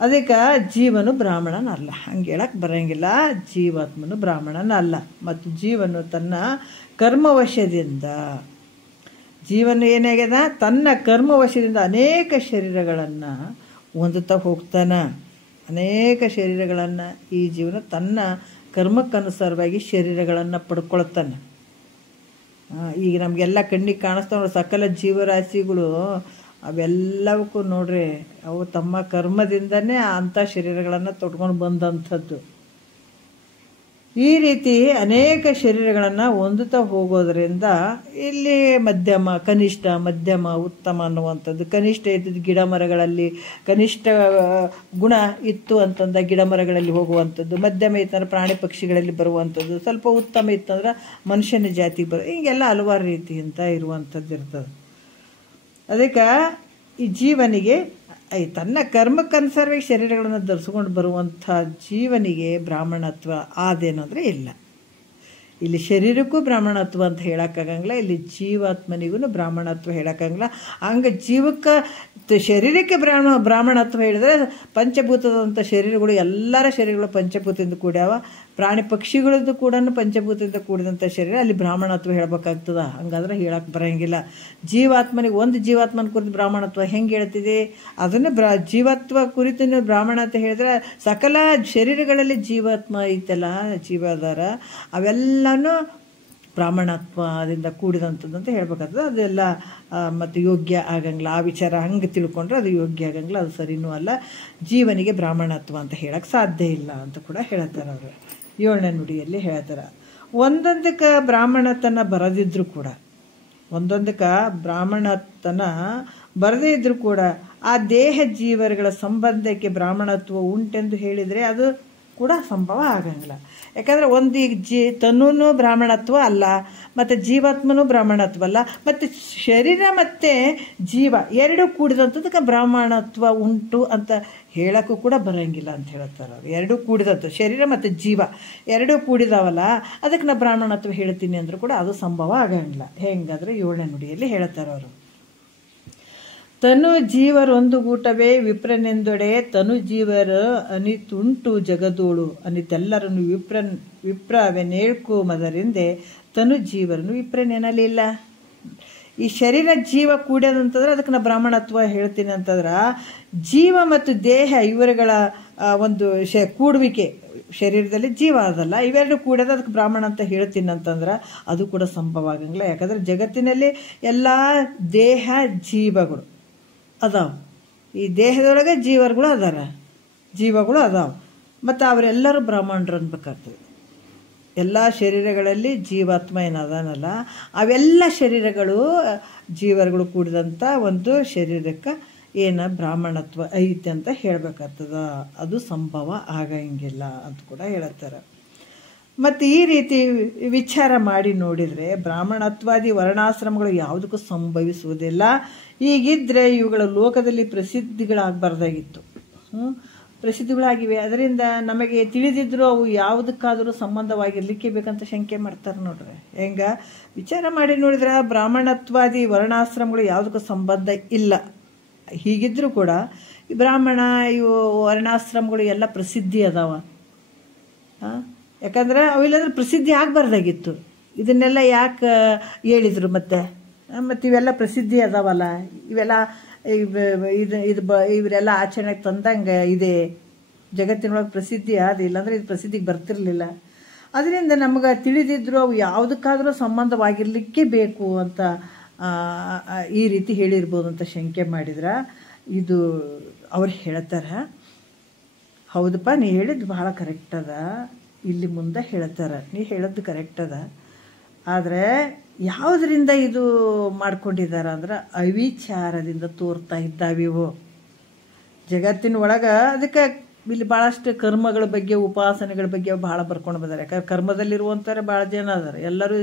ಅದಕ್ಕೆ ಜೀವನು ಬ್ರಾಹ್ಮಣನಲ್ಲ, ಹಂಗೆ ಹೇಳಕ್ಕೆ ಬರೋಂಗಿಲ್ಲ. ಜೀವಾತ್ಮನು ಬ್ರಾಹ್ಮಣನಲ್ಲ. ಮತ್ತು ಜೀವನು ತನ್ನ ಕರ್ಮವಶದಿಂದ, ಜೀವನ ಏನಾಗ್ಯದ, ತನ್ನ ಕರ್ಮವಶದಿಂದ ಅನೇಕ ಶರೀರಗಳನ್ನು ಹೊಂದುತ್ತಾ ಹೋಗ್ತಾನೆ. ಅನೇಕ ಶರೀರಗಳನ್ನು ಈ ಜೀವನ ತನ್ನ ಕರ್ಮಕ್ಕನುಸಾರವಾಗಿ ಶರೀರಗಳನ್ನು ಪಡ್ಕೊಳ್ತಾನೆ. ಈಗ ನಮಗೆಲ್ಲ ಕಣ್ಣಿಗೆ ಕಾಣಿಸ್ತಾವ ಸಕಲ ಜೀವರಾಶಿಗಳು, ಅವೆಲ್ಲವಕ್ಕೂ ನೋಡ್ರಿ ಅವು ತಮ್ಮ ಕರ್ಮದಿಂದನೇ ಅಂಥ ಶರೀರಗಳನ್ನು ತೊಟ್ಕೊಂಡು ಬಂದಂಥದ್ದು. ಈ ರೀತಿ ಅನೇಕ ಶರೀರಗಳನ್ನು ಹೊಂದುತ್ತಾ ಹೋಗೋದರಿಂದ ಇಲ್ಲಿ ಮಧ್ಯಮ, ಕನಿಷ್ಠ, ಮಧ್ಯಮ, ಉತ್ತಮ ಅನ್ನುವಂಥದ್ದು. ಕನಿಷ್ಠ ಇದ್ದದ್ದು ಗಿಡ ಮರಗಳಲ್ಲಿ ಕನಿಷ್ಠ ಗುಣ ಇತ್ತು ಅಂತಂದ ಗಿಡ ಮರಗಳಲ್ಲಿ ಹೋಗುವಂಥದ್ದು, ಮಧ್ಯಮ ಇತ್ತಂದ್ರೆ ಪ್ರಾಣಿ ಪಕ್ಷಿಗಳಲ್ಲಿ ಬರುವಂಥದ್ದು, ಸ್ವಲ್ಪ ಉತ್ತಮ ಇತ್ತಂದ್ರೆ ಮನುಷ್ಯನ ಜಾತಿಗೆ ಹೀಗೆಲ್ಲ ಹಲವಾರು ರೀತಿ ಅಂತ ಇರುವಂಥದ್ದು ಇರ್ತದೆ. ಅದಕ್ಕೆ ಈ ಜೀವನಿಗೆ ತನ್ನ ಕರ್ಮಕ್ಕನುಸಾರವಾಗಿ ಶರೀರಗಳನ್ನು ಧರಿಸ್ಕೊಂಡು ಬರುವಂಥ ಜೀವನಿಗೆ ಬ್ರಾಹ್ಮಣತ್ವ ಆದೇನಂದರೆ ಇಲ್ಲ. ಇಲ್ಲಿ ಶರೀರಕ್ಕೂ ಬ್ರಾಹ್ಮಣತ್ವ ಅಂತ ಹೇಳೋಕ್ಕಾಗಂಗಿಲ್ಲ, ಇಲ್ಲಿ ಜೀವಾತ್ಮನಿಗೂ ಬ್ರಾಹ್ಮಣತ್ವ ಹೇಳೋಕ್ಕಾಗಂಗಿಲ್ಲ. ಹಂಗೆ ಜೀವಕ್ಕೆ ಶರೀರಕ್ಕೆ ಬ್ರಾಹ್ಮಣತ್ವ ಹೇಳಿದ್ರೆ ಪಂಚಭೂತದಂಥ ಶರೀರಗಳು, ಎಲ್ಲರ ಶರೀರಗಳು ಪಂಚಭೂತದಿಂದ ಕೂಡ್ಯಾವ. ಪ್ರಾಣಿ ಪಕ್ಷಿಗಳದ್ದು ಕೂಡ ಪಂಚಭೂತದಿಂದ ಕೂಡಿದಂಥ ಶರೀರ, ಅಲ್ಲಿ ಬ್ರಾಹ್ಮಣತ್ವ ಹೇಳ್ಬೇಕಾಗ್ತದ. ಹಂಗಾದ್ರೆ ಹೇಳಕ್ಕೆ ಬರೋಂಗಿಲ್ಲ. ಜೀವಾತ್ಮನಿಗೆ ಒಂದು ಜೀವಾತ್ಮನ ಕುರಿತು ಬ್ರಾಹ್ಮಣತ್ವ ಹೆಂಗೆ ಹೇಳ್ತಿದೆ, ಅದನ್ನು ಜೀವತ್ವ ಕುರಿತು ನೀವು ಬ್ರಾಹ್ಮಣತ್ವ ಹೇಳಿದ್ರೆ ಸಕಲ ಶರೀರಗಳಲ್ಲಿ ಜೀವಾತ್ಮ ಐತಲ್ಲ, ಜೀವಾಧಾರ, ಅವೆಲ್ಲನೂ ಬ್ರಾಹ್ಮಣತ್ವದಿಂದ ಕೂಡಿದಂಥದ್ದು ಅಂತ ಹೇಳ್ಬೇಕಾಗ್ತದೆ. ಅದೆಲ್ಲ ಮತ್ತು ಯೋಗ್ಯ ಆಗಂಗಿಲ್ಲ. ಆ ವಿಚಾರ ಹಂಗೆ ತಿಳ್ಕೊಂಡ್ರೆ ಅದು ಯೋಗ್ಯ ಆಗಂಗಿಲ್ಲ, ಅದು ಸರಿನೂ ಅಲ್ಲ. ಜೀವನಿಗೆ ಬ್ರಾಹ್ಮಣತ್ವ ಅಂತ ಹೇಳಕ್ಕೆ ಸಾಧ್ಯ ಇಲ್ಲ ಅಂತ ಕೂಡ ಹೇಳ್ತಾರೆ ಅವರು. 7ನೇ ನುಡಿಯಲ್ಲಿ ಹೇಳ್ತಾರೆ. ಒಂದೊಂದಕ್ಕೆ ಬ್ರಾಹ್ಮಣತನ ಬರದಿದ್ದರೂ ಕೂಡ, ಒಂದೊಂದಕ್ಕೆ ಬ್ರಾಹ್ಮಣತನ ಬರದೇ ಇದ್ದರೂ ಕೂಡ ಆ ದೇಹ ಜೀವರುಗಳ ಸಂಬಂಧಕ್ಕೆ ಬ್ರಾಹ್ಮಣತ್ವ ಉಂಟೆಂದು ಹೇಳಿದರೆ ಅದು ಕೂಡ ಸಂಭವ ಆಗಂಗಿಲ್ಲ. ಯಾಕಂದರೆ ಒಂದು ಈಗ ತನ್ನೂ ಬ್ರಾಹ್ಮಣತ್ವ ಅಲ್ಲ, ಮತ್ತು ಜೀವಾತ್ಮನೂ ಬ್ರಾಹ್ಮಣತ್ವ ಅಲ್ಲ, ಮತ್ತು ಶರೀರ ಮತ್ತು ಜೀವ ಎರಡೂ ಕೂಡಿದಂಥದಕ್ಕೆ ಬ್ರಾಹ್ಮಣತ್ವ ಉಂಟು ಅಂತ ಹೇಳೋಕ್ಕೂ ಕೂಡ ಬರೋಂಗಿಲ್ಲ ಅಂತ ಹೇಳ್ತಾರೆ ಅವರು. ಎರಡೂ ಕೂಡಿದಂಥ ಶರೀರ ಮತ್ತು ಜೀವ ಎರಡೂ ಕೂಡಿದಾವಲ್ಲ, ಅದಕ್ಕೆ ನಾ ಬ್ರಾಹ್ಮಣತ್ವ ಹೇಳ್ತೀನಿ ಅಂದರೂ ಕೂಡ ಅದು ಸಂಭವ ಆಗಂಗಿಲ್ಲ. ಹೆಂಗಾದ್ರೆ 7ನೇ ನುಡಿಯಲ್ಲಿ ಹೇಳ್ತಾರೆ ಅವರು. ತನು ಜೀವರೊಂದು ಗೂಟವೇ ವಿಪ್ರನೆಂದೊಡೆ, ತನು ಜೀವರ ಅನಿತುಂಟು ಜಗದೋಳು ಅನಿತೆಲ್ಲರನ್ನು ವಿಪ್ರವೆನೇಳ್ಕೋ ಮದರಿಂದೆ, ತನು ಜೀವರನ್ನು ವಿಪ್ರನೆನಲಿಲ್ಲ. ಈ ಶರೀರ ಜೀವ ಕೂಡ್ಯದಂತಂದ್ರೆ ಅದಕ್ಕೆ ನಾ ಬ್ರಾಹ್ಮಣತ್ವ ಹೇಳ್ತೀನಿ ಅಂತಂದ್ರೆ, ಜೀವ ಮತ್ತು ದೇಹ ಇವರುಗಳ ಒಂದು ಕೂಡುವಿಕೆ, ಶರೀರದಲ್ಲಿ ಜೀವ ಅದಲ್ಲ, ಇವೆರಡು ಕೂಡೋದು ಅದಕ್ಕೆ ಬ್ರಾಹ್ಮಣ ಅಂತ ಹೇಳ್ತೀನಿ ಅಂತಂದ್ರೆ ಅದು ಕೂಡ ಸಂಭವ ಆಗಂಗಿಲ್ಲ. ಯಾಕಂದರೆ ಜಗತ್ತಿನಲ್ಲಿ ಎಲ್ಲ ದೇಹ ಜೀವಗಳು ಅದಾವ. ಈ ದೇಹದೊಳಗೆ ಜೀವರುಗಳು ಅದಾರ, ಜೀವಗಳು ಅದಾವ. ಮತ್ತು ಅವರೆಲ್ಲರೂ ಬ್ರಾಹ್ಮಣರು ಅನ್ಬೇಕಾಗ್ತದೆ. ಎಲ್ಲ ಶರೀರಗಳಲ್ಲಿ ಜೀವಾತ್ಮ ಏನದಾನಲ್ಲ, ಅವೆಲ್ಲ ಶರೀರಗಳು ಜೀವರುಗಳು ಕೂಡಿದಂಥ ಒಂದು ಶರೀರಕ್ಕೆ ಬ್ರಾಹ್ಮಣತ್ವ ಐತೆ ಅಂತ ಹೇಳ್ಬೇಕಾಗ್ತದ. ಅದು ಸಂಭವ ಆಗಂಗಿಲ್ಲ ಅಂತ ಕೂಡ ಹೇಳ್ತಾರೆ. ಮತ್ತು ಈ ರೀತಿ ವಿಚಾರ ಮಾಡಿ ನೋಡಿದರೆ ಬ್ರಾಹ್ಮಣತ್ವಾದಿ ವರ್ಣಾಶ್ರಮಗಳು ಯಾವುದಕ್ಕೂ ಸಂಭವಿಸುವುದಿಲ್ಲ. ಹೀಗಿದ್ದರೆ ಇವುಗಳ ಲೋಕದಲ್ಲಿ ಪ್ರಸಿದ್ಧಿಗಳಾಗಬಾರ್ದಾಗಿತ್ತು. ಪ್ರಸಿದ್ಧಿಗಳಾಗಿವೆ, ಅದರಿಂದ ನಮಗೆ ತಿಳಿದಿದ್ದರೂ ಅವು ಯಾವುದಕ್ಕಾದರೂ ಸಂಬಂಧವಾಗಿರಲಿಕ್ಕೆ ಬೇಕಂತ ಶಂಕೆ ಮಾಡ್ತಾರೆ ನೋಡ್ರಿ. ಹೆಂಗೆ ವಿಚಾರ ಮಾಡಿ ನೋಡಿದ್ರೆ ಬ್ರಾಹ್ಮಣತ್ವಾದಿ ವರ್ಣಾಶ್ರಮಗಳು ಯಾವುದಕ್ಕೂ ಸಂಬಂಧ ಇಲ್ಲ. ಹೀಗಿದ್ದರೂ ಕೂಡ ಈ ಬ್ರಾಹ್ಮಣ ಇವು ವರ್ಣಾಶ್ರಮಗಳು ಎಲ್ಲ ಪ್ರಸಿದ್ಧಿ ಅದಾವ. ಯಾಕಂದ್ರೆ ಅವಿಲ್ಲಾಂದ್ರೆ ಪ್ರಸಿದ್ಧಿ ಆಗಬಾರ್ದಾಗಿತ್ತು. ಇದನ್ನೆಲ್ಲ ಯಾಕೆ ಹೇಳಿದರು? ಮತ್ತು ಇವೆಲ್ಲ ಪ್ರಸಿದ್ಧಿ ಅದಾವಲ್ಲ, ಇವೆಲ್ಲ ಇವರೆಲ್ಲ ಆಚರಣೆಗೆ ತಂದಂಗೆ ಇದೆ, ಜಗತ್ತಿನೊಳಗೆ ಪ್ರಸಿದ್ಧಿ ಅದು, ಇಲ್ಲಾಂದ್ರೆ ಇದು ಪ್ರಸಿದ್ಧಿಗೆ ಬರ್ತಿರಲಿಲ್ಲ. ಅದರಿಂದ ನಮ್ಗೆ ತಿಳಿದಿದ್ರು ಅವು ಯಾವುದಕ್ಕಾದರೂ ಸಂಬಂಧವಾಗಿರಲಿಕ್ಕೆ ಬೇಕು ಅಂತ ಈ ರೀತಿ ಹೇಳಿರ್ಬೋದು ಅಂತ ಶಂಕೆ ಮಾಡಿದ್ರೆ ಇದು ಅವ್ರು ಹೇಳ್ತಾರೆ. ಹೌದಪ್ಪ, ನೀ ಹೇಳಿದ್ದು ಭಾಳ ಕರೆಕ್ಟ್ ಅದ, ಇಲ್ಲಿ ಮುಂದೆ ಹೇಳ್ತಾರೆ, ನೀ ಹೇಳೋದು ಕರೆಕ್ಟ್ ಅದ. ಆದರೆ ಯಾವುದರಿಂದ ಇದು ಮಾಡ್ಕೊಂಡಿದ್ದಾರೆ ಅಂದ್ರೆ ಅವಿಚಾರದಿಂದ ತೋರ್ತಾ ಇದ್ದಾವಿವು ಜಗತ್ತಿನ ಒಳಗೆ. ಅದಕ್ಕೆ ಇಲ್ಲಿ ಭಾಳಷ್ಟು ಕರ್ಮಗಳ ಬಗ್ಗೆ ಉಪಾಸನೆಗಳ ಬಗ್ಗೆ ಭಾಳ ಬರ್ಕೊಂಡು ಬಂದಾರೆ. ಯಾಕಂದ್ರೆ ಕರ್ಮದಲ್ಲಿರುವಂಥವ್ರೆ ಭಾಳ ಜನ ಅದಾರೆ. ಎಲ್ಲರೂ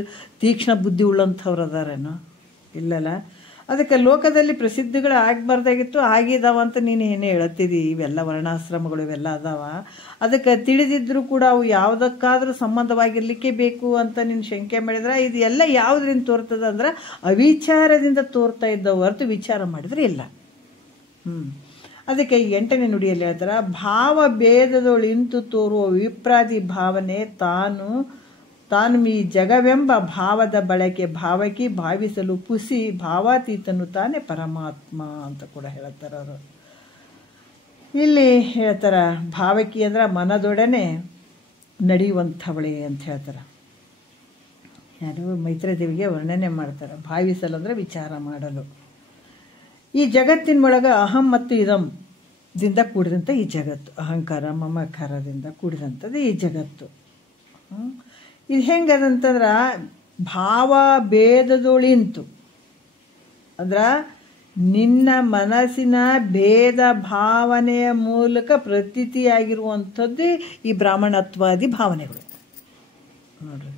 ತೀಕ್ಷ್ಣ ಬುದ್ಧಿ ಉಳ್ಳಂಥವ್ರು ಅದಾರೇನೋ ಇಲ್ಲಲ್ಲ. ಅದಕ್ಕೆ ಲೋಕದಲ್ಲಿ ಪ್ರಸಿದ್ಧಿಗಳು ಆಗಬಾರ್ದಾಗಿತ್ತು, ಆಗಿದಾವ ಅಂತ ನೀನು ಏನೇ ಹೇಳ್ತಿದ್ದಿ. ಇವೆಲ್ಲ ವರ್ಣಾಶ್ರಮಗಳು ಇವೆಲ್ಲ ಅದಾವ. ಅದಕ್ಕೆ ತಿಳಿದಿದ್ದರೂ ಕೂಡ ಅವು ಯಾವುದಕ್ಕಾದ್ರೂ ಸಂಬಂಧವಾಗಿರಲಿಕ್ಕೆ ಬೇಕು ಅಂತ ನೀನು ಶಂಕೆ ಮಾಡಿದ್ರೆ ಇದು ಎಲ್ಲ ಯಾವುದರಿಂದ ತೋರ್ತದೆ ಅಂದ್ರೆ ಅವಿಚಾರದಿಂದ ತೋರ್ತಾ ಇದ್ದವು ಹೊರತು ವಿಚಾರ ಮಾಡಿದ್ರೆ ಇಲ್ಲ. ಅದಕ್ಕೆ 8ನೇ ನುಡಿಯಲ್ಲಿ ಹೇಳ್ತಾರೆ, ಭಾವ ಭೇದದೊಳು ಇಂತು ತೋರುವ ವಿಪ್ರಾದಿ ಭಾವನೆ ತಾನು ಈ ಜಗವೆಂಬ ಭಾವದ ಬಳಕೆ ಭಾವಕಿ ಭಾವಿಸಲು ಪುಸಿ ಭಾವಾತೀತನು ತಾನೇ ಪರಮಾತ್ಮ ಅಂತ ಕೂಡ ಹೇಳ್ತಾರೆ ಅವರು. ಇಲ್ಲಿ ಹೇಳ್ತಾರ ಭಾವಕಿ ಅಂದ್ರೆ ಮನದೊಡನೆ ನಡೆಯುವಂಥವಳೆ ಅಂತ ಹೇಳ್ತಾರೆ. ಯಾರು ಮೈತ್ರೇದೇವಿಗೆ ವರ್ಣನೆ ಮಾಡ್ತಾರೆ. ಭಾವಿಸಲು ಅಂದರೆ ವಿಚಾರ ಮಾಡಲು. ಈ ಜಗತ್ತಿನೊಳಗೆ ಅಹಂ ಮತ್ತು ಇದಂ ದಿಂದ ಕೂಡಿದಂಥ ಈ ಜಗತ್ತು, ಅಹಂಕಾರ ಮಮಕಾರದಿಂದ ಕೂಡಿದಂಥದ್ದು ಈ ಜಗತ್ತು. ಇದು ಹೆಂಗದಂತಂದ್ರೆ ಭಾವ ಭೇದದೊಳಿಂತು ಅಂದ್ರೆ ನಿನ್ನ ಮನಸ್ಸಿನ ಭೇದ ಭಾವನೆಯ ಮೂಲಕ ಪ್ರತೀತಿಯಾಗಿರುವಂಥದ್ದು ಈ ಬ್ರಾಹ್ಮಣತ್ವಾದಿ ಭಾವನೆಗಳು. ನೋಡ್ರಿ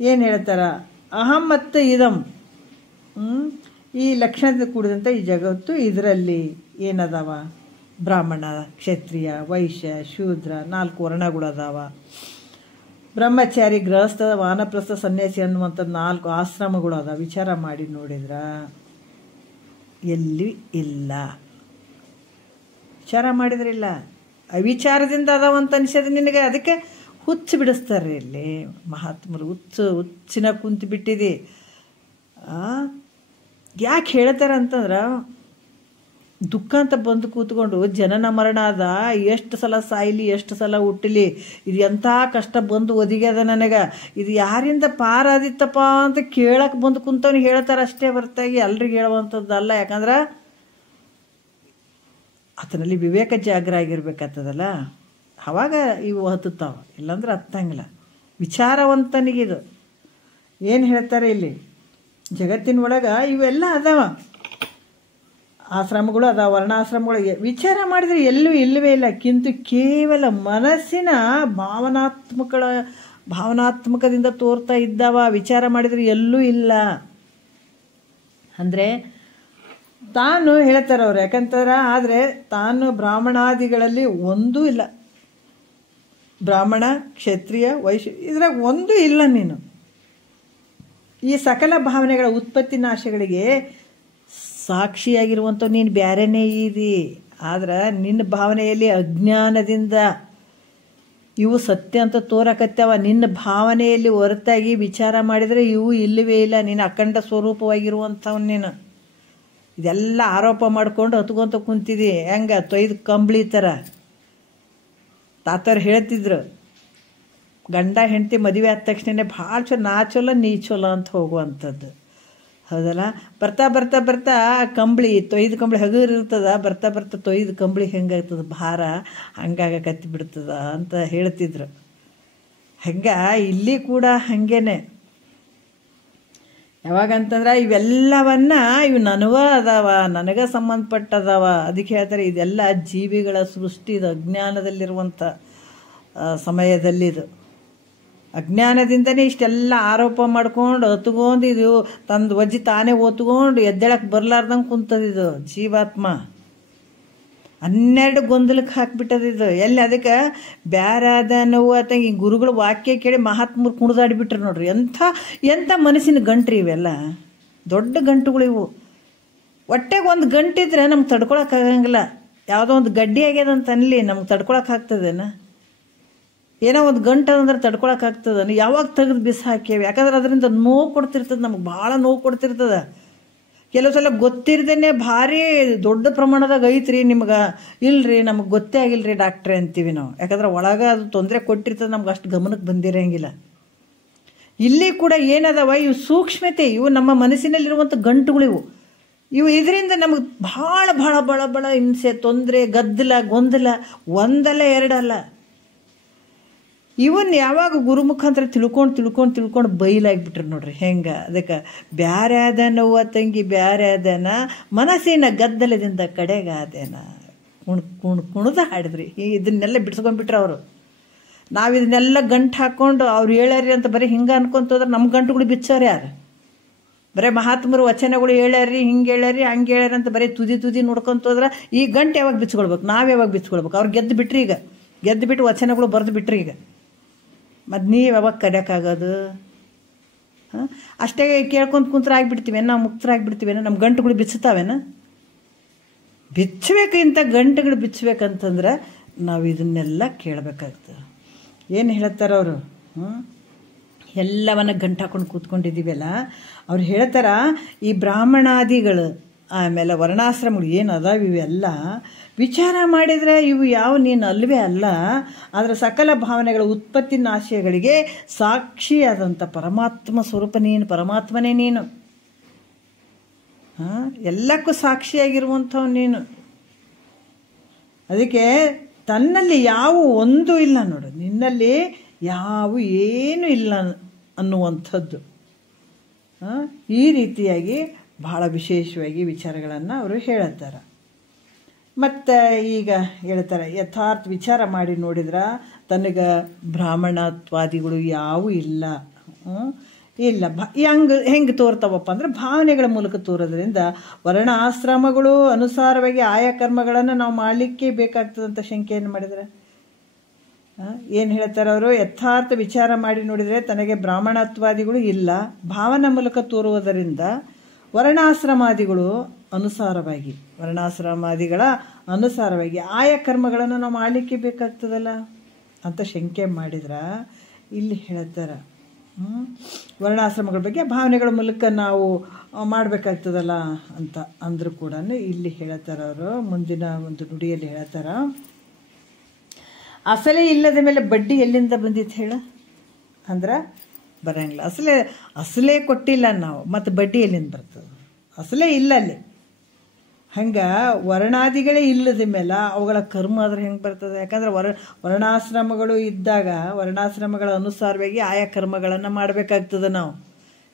ಏನು ಹೇಳ್ತಾರ, ಅಹಂ ಮತ್ತು ಇದಂ ಈ ಲಕ್ಷಣದಿಂದ ಕೂಡಿದಂಥ ಈ ಜಗತ್ತು, ಇದರಲ್ಲಿ ಏನದಾವ ಬ್ರಾಹ್ಮಣ, ಕ್ಷತ್ರಿಯ, ವೈಶ್ಯ, ಶೂದ್ರ 4 ವರ್ಣಗಳು ಅದಾವ. ಬ್ರಹ್ಮಚಾರಿ, ಗೃಹಸ್ಥ, ವಾನಪ್ರಸ್ಥ, ಸನ್ಯಾಸಿ ಅನ್ನುವಂಥ 4 ಆಶ್ರಮಗಳು ಅದಾವ. ವಿಚಾರ ಮಾಡಿ ನೋಡಿದ್ರೆ ಎಲ್ಲಿ ಇಲ್ಲ. ವಿಚಾರ ಮಾಡಿದ್ರೆ ಇಲ್ಲ, ಅವಿಚಾರದಿಂದ ಅದಾವಂತ ಅನಿಸೋದು ನಿನಗೆ. ಅದಕ್ಕೆ ಹುಚ್ಚು ಬಿಡಿಸ್ತಾರೆ ಇಲ್ಲಿ ಮಹಾತ್ಮರು. ಹುಚ್ಚಿನ ಕುಂತು ಬಿಟ್ಟಿದೆ. ಯಾಕೆ ಹೇಳ್ತಾರೆ ಅಂತಂದ್ರೆ ದುಃಖ ಅಂತ ಬಂದು ಕೂತ್ಕೊಂಡು ಜನನ ಮರಣ ಅದ, ಎಷ್ಟು ಸಲ ಸಾಯ್ಲಿ ಎಷ್ಟು ಸಲ ಹುಟ್ಟಲಿ, ಇದು ಎಂಥ ಕಷ್ಟ ಬಂದು ಒದಿಗ್ಯದ ನನಗೆ, ಇದು ಯಾರಿಂದ ಪಾರಾದಿತ್ತಪ್ಪ ಅಂತ ಕೇಳಕ್ಕೆ ಬಂದು ಕುಂತವ್ನಿಗೆ ಹೇಳ್ತಾರೆ ಅಷ್ಟೇ ಹೊರತಾಗಿ ಎಲ್ರಿಗೆ ಹೇಳುವಂಥದ್ದಲ್ಲ. ಯಾಕಂದ್ರೆ ಆತನಲ್ಲಿ ವಿವೇಕ ಜಾಗ್ರ ಆಗಿರ್ಬೇಕಾಗ್ತದಲ್ಲ, ಅವಾಗ ಇವು ಹತ್ತುತ್ತಾವ. ಇಲ್ಲಾಂದ್ರೆ ಹತ್ತಂಗಿಲ್ಲ. ವಿಚಾರವಂತನಿಗಿದು ಏನು ಹೇಳ್ತಾರೆ ಇಲ್ಲಿ, ಜಗತ್ತಿನ ಒಳಗೆ ಇವೆಲ್ಲ ಅದಾವ, ಆಶ್ರಮಗಳು ಅದಾವ, ವರ್ಣಾಶ್ರಮಗಳಿಗೆ. ವಿಚಾರ ಮಾಡಿದರೆ ಎಲ್ಲೂ ಇಲ್ಲವೇ ಇಲ್ಲ. ಕಿಂತು ಕೇವಲ ಮನಸ್ಸಿನ ಭಾವನಾತ್ಮಕದಿಂದ ತೋರ್ತಾ ಇದ್ದಾವ. ವಿಚಾರ ಮಾಡಿದರೆ ಎಲ್ಲೂ ಇಲ್ಲ ಅಂದರೆ ತಾನು ಹೇಳ್ತಾರೆ ಅವ್ರು. ಯಾಕಂತಾರೆ ಆದರೆ ತಾನು ಬ್ರಾಹ್ಮಣಾದಿಗಳಲ್ಲಿ ಒಂದೂ ಇಲ್ಲ. ಬ್ರಾಹ್ಮಣ, ಕ್ಷತ್ರಿಯ, ವೈಶ್ಯ ಇದ್ರಾಗ ಒಂದೂ ಇಲ್ಲ. ನೀನು ಈ ಸಕಲ ಭಾವನೆಗಳ ಉತ್ಪತ್ತಿ ನಾಶಗಳಿಗೆ ಸಾಕ್ಷಿಯಾಗಿರುವಂಥ ನೀನು ಬ್ಯಾರೇನೇ ಇದಿ. ಆದ್ರೆ ನಿನ್ನ ಭಾವನೆಯಲ್ಲಿ ಅಜ್ಞಾನದಿಂದ ಇವು ಸತ್ಯ ಅಂತ ತೋರಕತ್ಯಾವ. ನಿನ್ನ ಭಾವನೆಯಲ್ಲಿ ಹೊರತಾಗಿ ವಿಚಾರ ಮಾಡಿದರೆ ಇವು ಇಲ್ಲವೇ ಇಲ್ಲ. ನೀನು ಅಖಂಡ ಸ್ವರೂಪವಾಗಿರುವಂಥವ್. ನೀನು ಇದೆಲ್ಲ ಆರೋಪ ಮಾಡ್ಕೊಂಡು ಹತ್ಕೊಂತ ಕುಂತಿದಿ. ಹೆಂಗೆ ತೊಯ್ದು ಕಂಬಳಿ ಥರ. ತಾತವ್ರು ಹೇಳ್ತಿದ್ರು, ಗಂಡ ಹೆಂಡತಿ ಮದುವೆ ಆದ ತಕ್ಷಣ ಭಾಳ ನಾ ಚೊಲ ನೀ ಚೊಲ ಅಂತ ಹೋಗುವಂಥದ್ದು. ಹೌದಲ್ಲ? ಬರ್ತಾ ಬರ್ತಾ ಬರ್ತಾ ಕಂಬಳಿ ತೊಯ್ದು ಕಂಬಳಿ ಹಗುರು ಇರ್ತದ, ಬರ್ತಾ ಬರ್ತಾ ತೊಯ್ದು ಕಂಬಳಿ ಹೆಂಗಾಗ್ತದೆ ಭಾರ ಹಂಗಾಗಕತ್ತಿ ಬಿಡ್ತದ ಅಂತ ಹೇಳ್ತಿದ್ರು. ಹಂಗೆ ಇಲ್ಲಿ ಕೂಡ ಹಾಗೇನೆ. ಯಾವಾಗಂತಂದ್ರೆ ಇವೆಲ್ಲವನ್ನ ಇವು ನನಗ ಅದಾವ, ನನಗೆ ಸಂಬಂಧಪಟ್ಟದಾವ. ಅದಕ್ಕೆ ಹೇಳ್ತಾರೆ ಇದೆಲ್ಲ ಜೀವಿಗಳ ಸೃಷ್ಟಿ. ಇದು ಅಜ್ಞಾನದಲ್ಲಿರುವಂಥ ಸಮಯದಲ್ಲಿದು. ಅಜ್ಞಾನದಿಂದನೇ ಇಷ್ಟೆಲ್ಲ ಆರೋಪ ಮಾಡ್ಕೊಂಡು ಹೊತ್ಕೊಂಡು ಇದು ತಂದು ವಜ್ಜಿ ತಾನೇ ಹೊತ್ಕೊಂಡು ಎದ್ದೇಳಕ್ಕೆ ಬರಲಾರ್ದಂಗೆ ಕುಂತದಿದು ಜೀವಾತ್ಮ. 12 ಗೊಂದಲಕ್ಕೆ ಹಾಕಿಬಿಟ್ಟದಿದು. ಎಲ್ಲಿ ಅದಕ್ಕೆ ಬ್ಯಾರಾದ ನೋವು ಆತಂಗೆ ಗುರುಗಳು ವಾಕ್ಯ ಕೇಳಿ ಮಹಾತ್ಮರು ಕುಣಿದಾಡಿಬಿಟ್ರು ನೋಡ್ರಿ. ಎಂಥ ಮನಸ್ಸಿನ ಗಂಟ್ರಿ ಇವೆಲ್ಲ. ದೊಡ್ಡ ಗಂಟುಗಳು ಇವು. ಹೊಟ್ಟೆಗೆ ಒಂದು ಗಂಟಿದ್ರೆ ನಮ್ಗೆ ತಡ್ಕೊಳಕ್ಕಾಗಂಗಿಲ್ಲ. ಯಾವುದೋ ಒಂದು ಗಡ್ಡಿ ಆಗ್ಯದಂತ ಅನ್ಲಿ, ನಮ್ಗೆ ತಡ್ಕೊಳಕ್ಕಾಗ್ತದೇನ? ಏನೋ ಒಂದು ಗಂಟು ಅಂದ್ರೆ ತಡ್ಕೊಳಕ್ಕಾಗ್ತದ? ಯಾವಾಗ ತೆಗೆದು ಬಿಸಿ ಹಾಕ್ಯೇವೆ? ಯಾಕಂದ್ರೆ ಅದರಿಂದ ನೋವು ಕೊಡ್ತಿರ್ತದೆ, ನಮ್ಗೆ ಭಾಳ ನೋವು ಕೊಡ್ತಿರ್ತದೆ. ಕೆಲವು ಸಲ ಗೊತ್ತಿರ್ದೇನೆ ಭಾರಿ ದೊಡ್ಡ ಪ್ರಮಾಣದಾಗ ಐತ್ರಿ ನಿಮ್ಗೆ, ಇಲ್ರಿ ನಮಗೆ ಗೊತ್ತೇ ಆಗಿಲ್ರಿ ಡಾಕ್ಟ್ರೆ ಅಂತೀವಿ ನಾವು. ಯಾಕಂದ್ರೆ ಒಳಗೆ ಅದು ತೊಂದರೆ ಕೊಟ್ಟಿರ್ತದೆ, ನಮ್ಗೆ ಅಷ್ಟು ಗಮನಕ್ಕೆ ಬಂದಿರೋಂಗಿಲ್ಲ. ಇಲ್ಲಿ ಕೂಡ ಏನದವ, ಇವು ಸೂಕ್ಷ್ಮತೆ, ಇವು ನಮ್ಮ ಮನಸ್ಸಿನಲ್ಲಿರುವಂಥ ಗಂಟುಗಳಿವು. ಇವು ಇದರಿಂದ ನಮಗೆ ಭಾಳ ಭಾಳ ಭಾಳ ಭಾಳ ಹಿಂಸೆ, ತೊಂದರೆ, ಗದ್ದಲ, ಗೊಂದಲ, ಒಂದಲ್ಲ ಎರಡಲ್ಲ. ಇವನ್ ಯಾವಾಗ ಗುರು ಮುಖಾಂತರ ತಿಳ್ಕೊಂಡು ಬೈಲಾಗ್ಬಿಟ್ರು ನೋಡ್ರಿ ಹೆಂಗೆ. ಅದಕ್ಕೆ ಬ್ಯಾರೆ ಆದನವ್ವ ತಂಗಿ ಬ್ಯಾರೆ ಆದನ, ಮನಸ್ಸಿನ ಗದ್ದಲದಿಂದ ಕಡೆಗಾದೇನ. ಕುಣಿದ ಹಾಡಿದ್ರಿ. ಇದನ್ನೆಲ್ಲ ಬಿಡ್ಸ್ಕೊಂಡ್ಬಿಟ್ರೆ ಅವರು. ನಾವು ಇದನ್ನೆಲ್ಲ ಗಂಟು ಹಾಕ್ಕೊಂಡು ಅವ್ರು ಹೇಳ್ಯಾರಿ ಅಂತ ಬರೀ ಹಿಂಗೆ ಅನ್ಕೊಂತೋದ್ರೆ ನಮ್ಮ ಗಂಟುಗಳು ಬಿಚ್ಚೋರು ಯಾರು? ಬರೀ ಮಹಾತ್ಮರು ವಚನಗಳು ಹೇಳ್ಯಾರಿ, ಹಿಂಗೆ ಹೇಳ್ಯಾರಿ, ಹಂಗೆ ಹೇಳ್ಯಾರಿ ಅಂತ ಬರೀ ತುದಿ ನೋಡ್ಕೊಂತೋದ್ರೆ ಈ ಗಂಟು ಯಾವಾಗ ಬಿಚ್ಕೊಳ್ಬೇಕು? ನಾವು ಯಾವಾಗ ಬಿಚ್ಕೊಳ್ಬೇಕು? ಅವ್ರು ಗೆದ್ದು ಬಿಟ್ರಿ. ಈಗ ಗೆದ್ದು ಬಿಟ್ಟು ವಚನಗಳು ಬರೆದು ಬಿಟ್ರಿ. ಈಗ ಮತ್ತು ನೀವು ಯಾವಾಗ ಕಡಿಯೋಕ್ಕಾಗೋದು? ಅಷ್ಟೇ ಕೇಳ್ಕೊಂತ ಕುಂತ್ರ ಆಗಿಬಿಡ್ತೀವೇನು? ನಾವು ಮುಕ್ತರಾಗಿಬಿಡ್ತೀವೇನೋ? ನಮ್ಮ ಗಂಟುಗಳು ಬಿಚ್ಚುತ್ತಾವೇನ? ಬಿಚ್ಚಬೇಕು. ಇಂಥ ಗಂಟುಗಳು ಬಿಚ್ಚಬೇಕಂತಂದ್ರೆ ನಾವು ಇದನ್ನೆಲ್ಲ ಕೇಳಬೇಕಾಗ್ತದೆ. ಏನು ಹೇಳ್ತಾರೆ ಅವರು? ಎಲ್ಲವನ್ನ ಗಂಟು ಹಾಕೊಂಡು ಕೂತ್ಕೊಂಡಿದ್ದೀವಲ್ಲ, ಅವ್ರು ಹೇಳ್ತಾರ ಈ ಬ್ರಾಹ್ಮಣಾದಿಗಳು ಆಮೇಲೆ ವರ್ಣಾಶ್ರಮಗಳು ಏನು ಅದಾವ ಇವೆಲ್ಲ ವಿಚಾರ ಮಾಡಿದರೆ ಇವು ಯಾವ ನೀನು ಅಲ್ವೇ ಅಲ್ಲ. ಅದರ ಸಕಲ ಭಾವನೆಗಳ ಉತ್ಪತ್ತಿ ನಾಶಗಳಿಗೆ ಸಾಕ್ಷಿಯಾದಂಥ ಪರಮಾತ್ಮ ಸ್ವರೂಪ ನೀನು, ಪರಮಾತ್ಮನೇ ನೀನು. ಎಲ್ಲಕ್ಕೂ ಸಾಕ್ಷಿಯಾಗಿರುವಂಥವು ನೀನು. ಅದಕ್ಕೆ ತನ್ನಲ್ಲಿ ಯಾವ ಒಂದು ಇಲ್ಲ ನೋಡು, ನಿನ್ನಲ್ಲಿ ಯಾವ ಏನೂ ಇಲ್ಲ ಅನ್ನುವಂಥದ್ದು. ಈ ರೀತಿಯಾಗಿ ಬಹಳ ವಿಶೇಷವಾಗಿ ವಿಚಾರಗಳನ್ನು ಅವರು ಹೇಳುತ್ತಾರೆ. ಮತ್ತು ಈಗ ಹೇಳ್ತಾರೆ, ಯಥಾರ್ಥ ವಿಚಾರ ಮಾಡಿ ನೋಡಿದ್ರೆ ತನಗೆ ಬ್ರಾಹ್ಮಣತ್ವಾದಿಗಳು ಯಾವೂ ಇಲ್ಲ. ಹೆಂಗೆ ತೋರ್ತಾವಪ್ಪ ಅಂದರೆ ಭಾವನೆಗಳ ಮೂಲಕ ತೋರೋದ್ರಿಂದ ವರ್ಣ ಆಶ್ರಮಗಳು ಅನುಸಾರವಾಗಿ ಆಯಾ ಕರ್ಮಗಳನ್ನು ನಾವು ಮಾಡಲಿಕ್ಕೆ ಬೇಕಾಗ್ತದಂತ ಶಂಕೆಯನ್ನು ಮಾಡಿದರೆ ಏನು ಹೇಳ್ತಾರೆ ಅವರು? ಯಥಾರ್ಥ ವಿಚಾರ ಮಾಡಿ ನೋಡಿದರೆ ತನಗೆ ಬ್ರಾಹ್ಮಣತ್ವಾದಿಗಳು ಇಲ್ಲ, ಭಾವನ ಮೂಲಕ ತೋರುವುದರಿಂದ ವರ್ಣಾಶ್ರಮಾದಿಗಳು ವರ್ಣಾಶ್ರಮಾದಿಗಳ ಅನುಸಾರವಾಗಿ ಆಯಾ ಕರ್ಮಗಳನ್ನು ನಾವು ಮಾಡಲಿಕ್ಕೆ ಬೇಕಾಗ್ತದಲ್ಲ ಅಂತ ಶಂಕೆ ಮಾಡಿದ್ರೆ ಇಲ್ಲಿ ಹೇಳ್ತಾರೆ. ವರ್ಣಾಶ್ರಮಗಳ ಬಗ್ಗೆ ಭಾವನೆಗಳ ಮೂಲಕ ನಾವು ಮಾಡಬೇಕಾಗ್ತದಲ್ಲ ಅಂತ ಅಂದರೂ ಕೂಡ ಇಲ್ಲಿ ಹೇಳ್ತಾರೆ ಅವರು. ಮುಂದಿನ ಒಂದು ನುಡಿಯಲ್ಲಿ ಹೇಳ್ತಾರೆ, ಅಸಲೇ ಇಲ್ಲದ ಮೇಲೆ ಬಡ್ಡಿ ಎಲ್ಲಿಂದ ಬಂದಿತ್ತು ಹೇಳು ಅಂದ್ರೆ ಬರೋಂಗಿಲ್ಲ. ಅಸಲೇ ಕೊಟ್ಟಿಲ್ಲ ನಾವು, ಮತ್ತು ಬಡ್ಡಿ ಎಲ್ಲಿಂದ ಬರ್ತದೆ? ಅಸಲೇ ಇಲ್ಲ ಅಲ್ಲಿ. ಹಂಗೆ ವರ್ಣಾದಿಗಳೇ ಇಲ್ಲದ ಮೇಲೆ ಅವುಗಳ ಕರ್ಮ ಆದ್ರೆ ಹೆಂಗೆ ಬರ್ತದೆ? ಯಾಕಂದ್ರೆ ವರ್ಣಾಶ್ರಮಗಳು ಇದ್ದಾಗ ವರ್ಣಾಶ್ರಮಗಳ ಅನುಸಾರವಾಗಿ ಆಯಾ ಕರ್ಮಗಳನ್ನು ಮಾಡಬೇಕಾಗ್ತದೆ ನಾವು.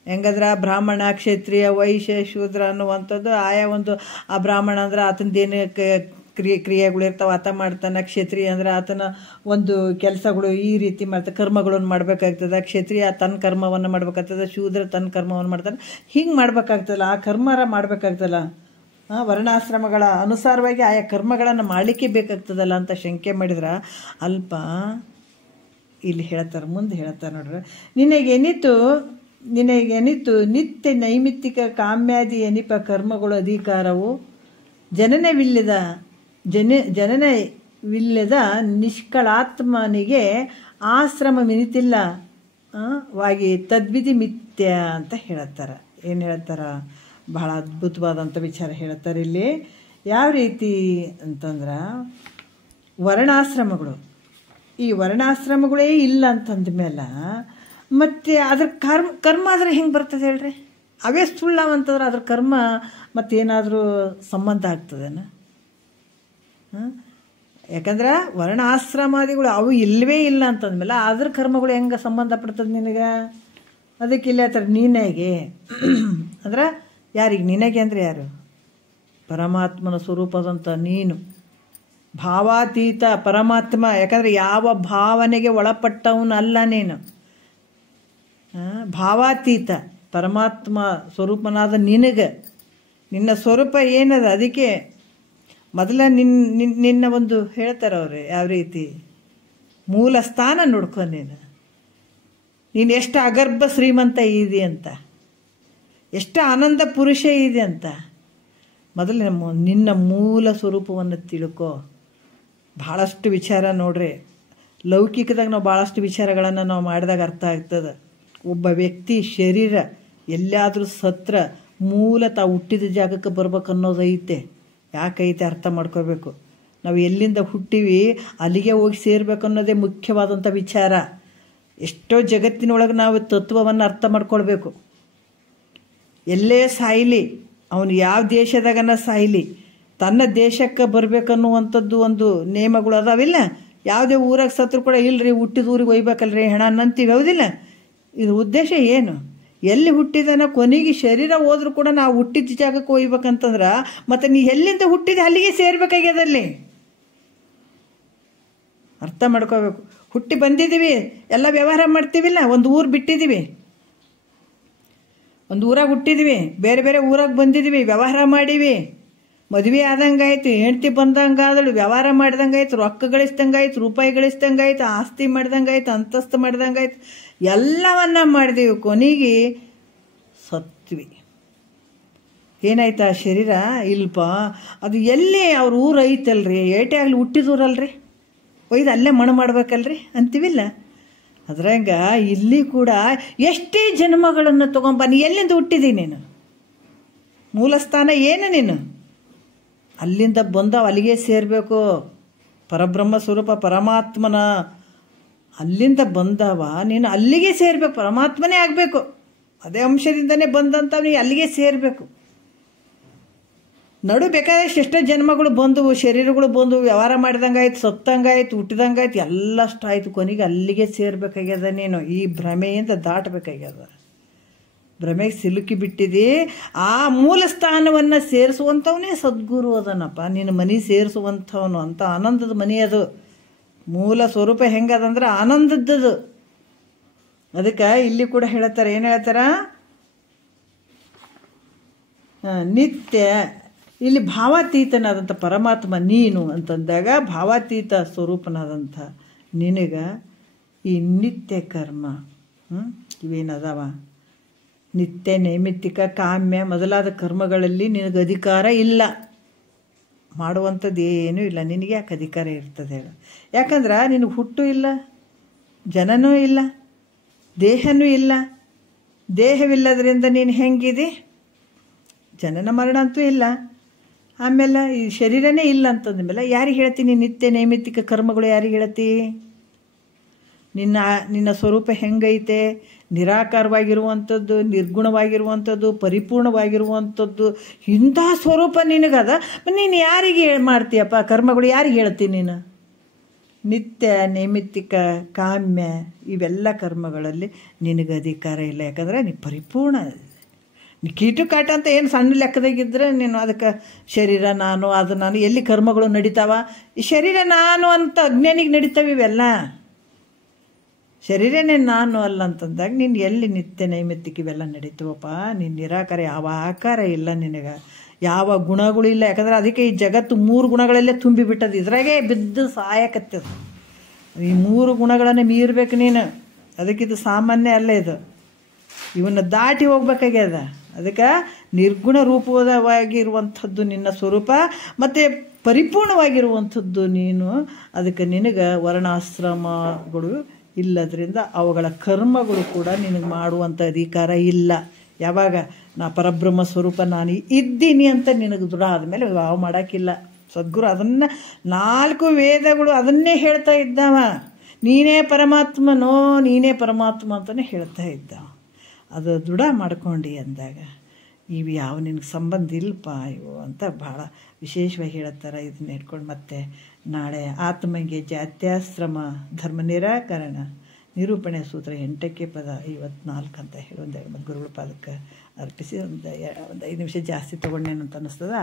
ಹೆಂಗಂದ್ರೆ ಬ್ರಾಹ್ಮಣ, ಕ್ಷತ್ರಿಯ, ವೈಶ್ಯ, ಶೂದ್ರ ಅನ್ನುವಂಥದ್ದು ಆಯಾ ಒಂದು, ಆ ಬ್ರಾಹ್ಮಣ ಅಂದ್ರೆ ಆತನದೇನು ಕ್ರಿಯೆಗಳು ಇರ್ತಾವೆ ಆತ ಮಾಡ್ತಾನೆ, ಕ್ಷತ್ರಿಯ ಅಂದರೆ ಆತನ ಒಂದು ಕೆಲಸಗಳು ಈ ರೀತಿ ಮಾಡ್ತಾನೆ, ಕರ್ಮಗಳನ್ನು ಮಾಡಬೇಕಾಗ್ತದೆ. ಕ್ಷತ್ರಿಯ ತನ್ನ ಕರ್ಮವನ್ನು ಮಾಡ್ಬೇಕಾಗ್ತದೆ, ಶೂದ್ರ ತನ್ನ ಕರ್ಮವನ್ನು ಮಾಡ್ತಾನೆ. ಹಿಂಗೆ ಮಾಡ್ಬೇಕಾಗ್ತದಲ್ಲ, ಆ ಕರ್ಮರ ಮಾಡಬೇಕಾಗ್ತಲ್ಲ. ವರ್ಣಾಶ್ರಮಗಳ ಅನುಸಾರವಾಗಿ ಆಯಾ ಕರ್ಮಗಳನ್ನು ಮಾಡಲಿಕ್ಕೆ ಬೇಕಾಗ್ತದಲ್ಲ ಅಂತ ಶಂಕೆ ಮಾಡಿದ್ರೆ ಅಲ್ಪ ಇಲ್ಲಿ ಹೇಳ್ತಾರೆ. ಮುಂದೆ ಹೇಳ್ತಾರೆ ನೋಡ್ರಿ, ನಿನಗೆನಿತು ನಿತ್ಯ ನೈಮಿತ್ತಿಕ ಕಾಮ್ಯಾದಿ ಎನಿಪ ಕರ್ಮಗಳು ಅಧಿಕಾರವು ಜನನವಿಲ್ಲದ ನಿಷ್ಕಳಾತ್ಮನಿಗೆ ಆಶ್ರಮ ಮಿನಿತಿಲ್ಲ ವಾಗಿ ತದ್ವಿಧಿ ಮಿಥ್ಯ ಅಂತ ಹೇಳ್ತಾರೆ. ಏನು ಹೇಳ್ತಾರೆ? ಬಹಳ ಅದ್ಭುತವಾದಂಥ ವಿಚಾರ ಹೇಳ್ತಾರೆ ಇಲ್ಲಿ. ಯಾವ ರೀತಿ ಅಂತಂದ್ರೆ ಈ ವರ್ಣಾಶ್ರಮಗಳೇ ಇಲ್ಲ ಅಂತಂದ ಮೇಲೆ ಮತ್ತು ಅದ್ರ ಕರ್ಮ ಆದರೆ ಹೆಂಗೆ ಬರ್ತದೆ ಹೇಳ್ರಿ? ಅವೇ ಸುಳ್ಳವಂತಂದ್ರೆ ಅದ್ರ ಕರ್ಮ ಮತ್ತೇನಾದರೂ ಸಂಬಂಧ ಆಗ್ತದೇನ? ಯಾಕಂದ್ರೆ ವರ್ಣಾಶ್ರಮಾದಿಗಳು ಅವು ಇಲ್ಲವೇ ಇಲ್ಲ ಅಂತಂದ್ಮೇಲೆ ಅದ್ರ ಕರ್ಮಗಳು ಹೆಂಗೆ ಸಂಬಂಧಪಡ್ತದೆ ನಿನಗೆ? ಅದಕ್ಕೆ ಇಲ್ಲಿ ಹೇಳ್ತಾರೆ ನಿನಗೆ ಅಂದ್ರೆ ಯಾರಿಗೆ? ನಿನಗೆ ಅಂದರೆ ಯಾರು? ಪರಮಾತ್ಮನ ಸ್ವರೂಪದಂಥ ನೀನು, ಭಾವಾತೀತ ಪರಮಾತ್ಮ. ಯಾಕಂದರೆ ಯಾವ ಭಾವನೆಗೆ ಒಳಪಟ್ಟವನಲ್ಲ ನೀನು, ಭಾವಾತೀತ ಪರಮಾತ್ಮ ಸ್ವರೂಪನಾದ ನಿನಗೆ ನಿನ್ನ ಸ್ವರೂಪ ಏನದ? ಅದಕ್ಕೆ ಮೊದಲ ನಿನ್ನ ಒಂದು ಹೇಳ್ತಾರೆ ಅವರು ಯಾವ ರೀತಿ ಮೂಲ ಸ್ಥಾನ ನೋಡ್ಕೊ. ನೀನು ಎಷ್ಟು ಅಗರ್ಭ ಶ್ರೀಮಂತ ಇದೆ ಅಂತ, ಎಷ್ಟು ಆನಂದ ಪುರುಷ ಇದೆ ಅಂತ ಮೊದಲು ನಿನ್ನ ಮೂಲ ಸ್ವರೂಪವನ್ನು ತಿಳ್ಕೊ. ಭಾಳಷ್ಟು ವಿಚಾರ ನೋಡ್ರಿ, ಲೌಕಿಕದಾಗ ನಾವು ಭಾಳಷ್ಟು ವಿಚಾರಗಳನ್ನು ನಾವು ಮಾಡಿದಾಗ ಅರ್ಥ ಆಗ್ತದೆ. ಒಬ್ಬ ವ್ಯಕ್ತಿ ಶರೀರ ಎಲ್ಲಾದರೂ ಸತ್ರ ಮೂಲತಃ ಹುಟ್ಟಿದ ಜಾಗಕ್ಕೆ ಬರ್ಬೇಕು ಅನ್ನೋದೈತೆ. ಯಾಕೈತೆ ಅರ್ಥ ಮಾಡ್ಕೋಬೇಕು. ನಾವು ಎಲ್ಲಿಂದ ಹುಟ್ಟಿವಿ ಅಲ್ಲಿಗೆ ಹೋಗಿ ಸೇರ್ಬೇಕು ಅನ್ನೋದೇ ಮುಖ್ಯವಾದಂಥ ವಿಚಾರ. ಎಷ್ಟೋ ಜಗತ್ತಿನೊಳಗೆ ನಾವು ತತ್ವವನ್ನು ಅರ್ಥ ಮಾಡ್ಕೊಳ್ಬೇಕು. ಎಲ್ಲೇ ಸಾಯಲಿ, ಅವನು ಯಾವ ದೇಶದಾಗನ ಸಾಯಲಿ, ತನ್ನ ದೇಶಕ್ಕೆ ಬರಬೇಕನ್ನುವಂಥದ್ದು ಒಂದು ನೇಮಗಳು ಅದಾವಿಲ್ಲ. ಯಾವುದೇ ಊರಾಗ ಸತ್ರು ಕೂಡ ಇಲ್ಲರಿ ಹುಟ್ಟಿದ ಊರಿಗೆ ಒಯ್ಬೇಕಲ್ರಿ ಹೆಣ ಅನ್ನಂತೀವಿ, ಹೌದಿಲ್ಲ? ಇದ್ರ ಉದ್ದೇಶ ಏನು? ಎಲ್ಲಿ ಹುಟ್ಟಿದನ ಕೊನೆಗೆ ಶರೀರ ಹೋದ್ರೂ ಕೂಡ ನಾವು ಹುಟ್ಟಿದ ಜಾಗಕ್ಕೆ ಒಯ್ಬೇಕಂತಂದ್ರೆ ಮತ್ತು ನೀ ಎಲ್ಲಿಂದ ಹುಟ್ಟಿದ ಅಲ್ಲಿಗೆ ಸೇರ್ಬೇಕಾಗ್ಯದಲ್ಲಿ. ಅರ್ಥ ಮಾಡ್ಕೋಬೇಕು. ಹುಟ್ಟಿ ಬಂದಿದ್ದೀವಿ, ಎಲ್ಲ ವ್ಯವಹಾರ ಮಾಡ್ತೀವಿಲ್ಲ. ಒಂದು ಊರು ಬಿಟ್ಟಿದ್ದೀವಿ, ಒಂದು ಊರಾಗ ಹುಟ್ಟಿದ್ವಿ, ಬೇರೆ ಬೇರೆ ಊರಾಗ ಬಂದಿದ್ದೀವಿ, ವ್ಯವಹಾರ ಮಾಡೀವಿ. ಮದುವೆ ಆದಂಗಾಯ್ತು, ಹೆಂಡ್ತಿ ಬಂದಂಗಾದಳು, ವ್ಯವಹಾರ ಮಾಡ್ದಂಗಾಯ್ತು, ರೊಕ್ಕ ಗಳಿಸ್ದಂಗಾಯ್ತು, ರೂಪಾಯಿ ಗಳಿಸ್ದಂಗಾಯ್ತು, ಆಸ್ತಿ ಮಾಡ್ದಂಗಾಯ್ತು, ಅಂತಸ್ತು ಮಾಡ್ದಂಗಾಯ್ತು, ಎಲ್ಲವನ್ನ ಮಾಡಿದೀವಿ. ಕೊನೆಗೆ ಸತ್ವಿ. ಏನಾಯ್ತು ಆ ಶರೀರ? ಇಲ್ಪ ಅದು ಎಲ್ಲಿ ಅವ್ರ ಊರು ಐತಲ್ರಿ, ಏಟೇ ಆಗಲಿ ಹುಟ್ಟಿದೂರಲ್ರಿ, ಒಯ್ದು ಅಲ್ಲೇ ಮಣ್ಣು ಮಾಡ್ಬೇಕಲ್ರಿ ಅಂತೀವಿಲ್ಲ. ಅದ್ರಂಗ ಇಲ್ಲಿ ಕೂಡ ಎಷ್ಟೇ ಜನ್ಮಗಳನ್ನು ತೊಗೊಂಬ, ನೀ ಎಲ್ಲಿಂದ ಹುಟ್ಟಿದಿ? ನೀನು ಮೂಲಸ್ಥಾನ ಏನು? ನೀನು ಅಲ್ಲಿಂದ ಬಂದವ, ಅಲ್ಲಿಗೆ ಸೇರಬೇಕು. ಪರಬ್ರಹ್ಮ ಸ್ವರೂಪ ಪರಮಾತ್ಮನ ಅಲ್ಲಿಂದ ಬಂದವ, ನೀನು ಅಲ್ಲಿಗೆ ಸೇರಬೇಕು, ಪರಮಾತ್ಮನೇ ಆಗಬೇಕು. ಅದೇ ಅಂಶದಿಂದನೇ ಬಂದಂಥ ನೀ ಅಲ್ಲಿಗೆ ಸೇರಬೇಕು. ನಡು ಬೇಕಾದಷ್ಟು ಎಷ್ಟೋ ಜನ್ಮಗಳು ಬಂದವು, ಶರೀರಗಳು ಬಂದವು, ವ್ಯವಹಾರ ಮಾಡಿದಂಗಾಯ್ತು, ಸತ್ತಂಗಾಯ್ತು, ಹುಟ್ಟಿದಂಗಾಯ್ತು, ಎಲ್ಲಷ್ಟು ಆಯಿತು. ಕೊನೆಗೆ ಅಲ್ಲಿಗೆ ಸೇರಬೇಕಾಗ್ಯದ. ನೀನು ಈ ಭ್ರಮೆಯಿಂದ ದಾಟಬೇಕಾಗ್ಯದ. ಭ್ರಮೆಗೆ ಸಿಲುಕಿ ಬಿಟ್ಟಿದೆ. ಆ ಮೂಲ ಸ್ಥಾನವನ್ನು ಸೇರಿಸುವಂಥವನೇ ಸದ್ಗುರು ಅದನಪ್ಪ. ನಿನ್ನ ಮನೆ ಸೇರಿಸುವಂಥವನು ಅಂತ ಆನಂದದ ಮನೆ ಅದು. ಮೂಲ ಸ್ವರೂಪ ಹೆಂಗದಂದ್ರೆ ಆನಂದದ್ದು. ಅದಕ್ಕೆ ಇಲ್ಲಿ ಕೂಡ ಹೇಳ್ತಾರೆ, ಏನು ಹೇಳ್ತಾರ? ನಿತ್ಯ ಇಲ್ಲಿ ಭಾವಾತೀತನಾದಂಥ ಪರಮಾತ್ಮ ನೀನು ಅಂತಂದಾಗ, ಭಾವಾತೀತ ಸ್ವರೂಪನಾದಂಥ ನಿನಗ ಈ ನಿತ್ಯ ಕರ್ಮ ಇವೇನದಾವ, ನಿತ್ಯ ನೈಮಿತ್ತಿಕ ಕಾಮ್ಯ ಮೊದಲಾದ ಕರ್ಮಗಳಲ್ಲಿ ನಿನಗೆ ಅಧಿಕಾರ ಇಲ್ಲ, ಮಾಡುವಂಥದ್ದು ಏನೂ ಇಲ್ಲ. ನಿನಗೆ ಯಾಕೆ ಅಧಿಕಾರ ಇರ್ತದೆ ಹೇಳು? ಯಾಕಂದ್ರೆ ನಿನಗೆ ಹುಟ್ಟು ಇಲ್ಲ, ಜನನೂ ಇಲ್ಲ, ದೇಹನೂ ಇಲ್ಲ. ದೇಹವಿಲ್ಲದ್ರಿಂದ ನೀನು ಹೆಂಗಿದೆ? ಜನನ ಮರಣ ಅಂತೂ ಇಲ್ಲ. ಆಮೇಲೆ ಈ ಶರೀರನೇ ಇಲ್ಲ ಅಂತಂದ್ಮೇಲೆ ಯಾರಿಗೆ ಹೇಳ್ತೀನಿ? ನಿತ್ಯ ನೈಮಿತ್ತಿಕ ಕರ್ಮಗಳು ಯಾರಿಗೆ ಹೇಳ್ತಿ? ನಿನ್ನ ಸ್ವರೂಪ ಹೆಂಗೈತೆ? ನಿರಾಕಾರವಾಗಿರುವಂಥದ್ದು, ನಿರ್ಗುಣವಾಗಿರುವಂಥದ್ದು, ಪರಿಪೂರ್ಣವಾಗಿರುವಂಥದ್ದು, ಇಂಥ ಸ್ವರೂಪ ನಿನಗದ. ನೀನು ಯಾರಿಗೆ ಮಾಡ್ತೀಯಪ್ಪ ಕರ್ಮಗಳು? ಯಾರಿಗೆ ಹೇಳ್ತೀನಿ ನೀನು? ನಿತ್ಯ ನೈಮಿತ್ತಿಕ ಕಾಮ್ಯ ಇವೆಲ್ಲ ಕರ್ಮಗಳಲ್ಲಿ ನಿನಗೆ ಅಧಿಕಾರ ಇಲ್ಲ. ಯಾಕಂದರೆ ನೀ ಪರಿಪೂರ್ಣ. ನೀ ಕೀಟು ಕಾಟ ಅಂತ ಏನು ಸಣ್ಣ ಲೆಕ್ಕದಾಗಿದ್ದರೆ ನೀನು ಅದಕ್ಕೆ ಶರೀರ ನಾನು, ಅದು ನಾನು, ಎಲ್ಲಿ ಕರ್ಮಗಳು ನಡೀತಾವ? ಈ ಶರೀರ ನಾನು ಅಂತ ಅಜ್ಞಾನಿಗೆ ನಡೀತಾವೆ ಇವೆಲ್ಲ. ಶರೀರನೇ ನಾನು ಅಲ್ಲ ಅಂತಂದಾಗ ನೀನು ಎಲ್ಲಿ ನಿತ್ಯ ನೈಮಿತ್ತಿಕ ಇವೆಲ್ಲ ನಡೀತೀವಪ್ಪ? ನೀನು ನಿರಾಕಾರ, ಯಾವ ಆಕಾರ ಇಲ್ಲ ನಿನಗೆ, ಯಾವ ಗುಣಗಳು ಇಲ್ಲ. ಯಾಕಂದ್ರೆ ಅದಕ್ಕೆ ಈ ಜಗತ್ತು 3 ಗುಣಗಳಲ್ಲೇ ತುಂಬಿಬಿಟ್ಟದು. ಇದ್ರಾಗೆ ಬಿದ್ದು ಸಾಯಕತ್ತದ. ಈ 3 ಗುಣಗಳನ್ನು ಮೀರ್ಬೇಕು ನೀನು. ಅದಕ್ಕಿದು ಸಾಮಾನ್ಯ ಅಲ್ಲ, ಇದು ಇವನ್ನ ದಾಟಿ ಹೋಗ್ಬೇಕಾಗ್ಯದ. ಅದಕ್ಕೆ ನಿರ್ಗುಣ ರೂಪವಾಗಿರುವಂಥದ್ದು ನಿನ್ನ ಸ್ವರೂಪ, ಮತ್ತು ಪರಿಪೂರ್ಣವಾಗಿರುವಂಥದ್ದು ನೀನು. ಅದಕ್ಕೆ ನಿನಗೆ ವರ್ಣಾಶ್ರಮಗಳು ಇಲ್ಲದ್ರಿಂದ ಅವುಗಳ ಕರ್ಮಗಳು ಕೂಡ ನಿನಗೆ ಮಾಡುವಂಥ ಅಧಿಕಾರ ಇಲ್ಲ. ಯಾವಾಗ ನಾ ಪರಬ್ರಹ್ಮ ಸ್ವರೂಪ ನಾನು ಇದ್ದೀನಿ ಅಂತ ನಿನಗೆ ದೃಢ ಆದಮೇಲೆ ಯಾವ ಮಾಡೋಕ್ಕಿಲ್ಲ. ಸದ್ಗುರು ಅದನ್ನು 4 ವೇದಗಳು ಅದನ್ನೇ ಹೇಳ್ತಾ ಇದ್ದಾವ. ನೀನೇ ಪರಮಾತ್ಮನೋ, ನೀನೇ ಪರಮಾತ್ಮ ಅಂತಲೇ ಹೇಳ್ತಾ ಇದ್ದಾವ. ಅದು ದೃಢ ಮಾಡ್ಕೊಂಡು ಅಂದಾಗ ಇವು ಯಾವ ನಿನಗೆ ಸಂಬಂಧ ಇಲ್ಲಪ್ಪ ಇವು ಅಂತ ಭಾಳ ವಿಶೇಷವಾಗಿ ಹೇಳ್ತಾರೆ. ಇದನ್ನ ಇಟ್ಕೊಂಡು ಮತ್ತೆ ನಾಳೆ ಆತ್ಮಗೆ ಜಾತ್ಯಾಶ್ರಮ ಧರ್ಮ ನಿರಾಕರಣ ನಿರೂಪಣೆ ಸೂತ್ರ 8ಕ್ಕೆ ಪದ 54 ಅಂತ ಹೇಳಿ ಒಂದು ಗುರುಗಳ ಪಾದಕ್ಕೆ ಅರ್ಪಿಸಿ ಒಂದು 5 ನಿಮಿಷ ಜಾಸ್ತಿ ತೊಗೊಂಡೇನಂತ ಅನ್ನಿಸ್ತದ.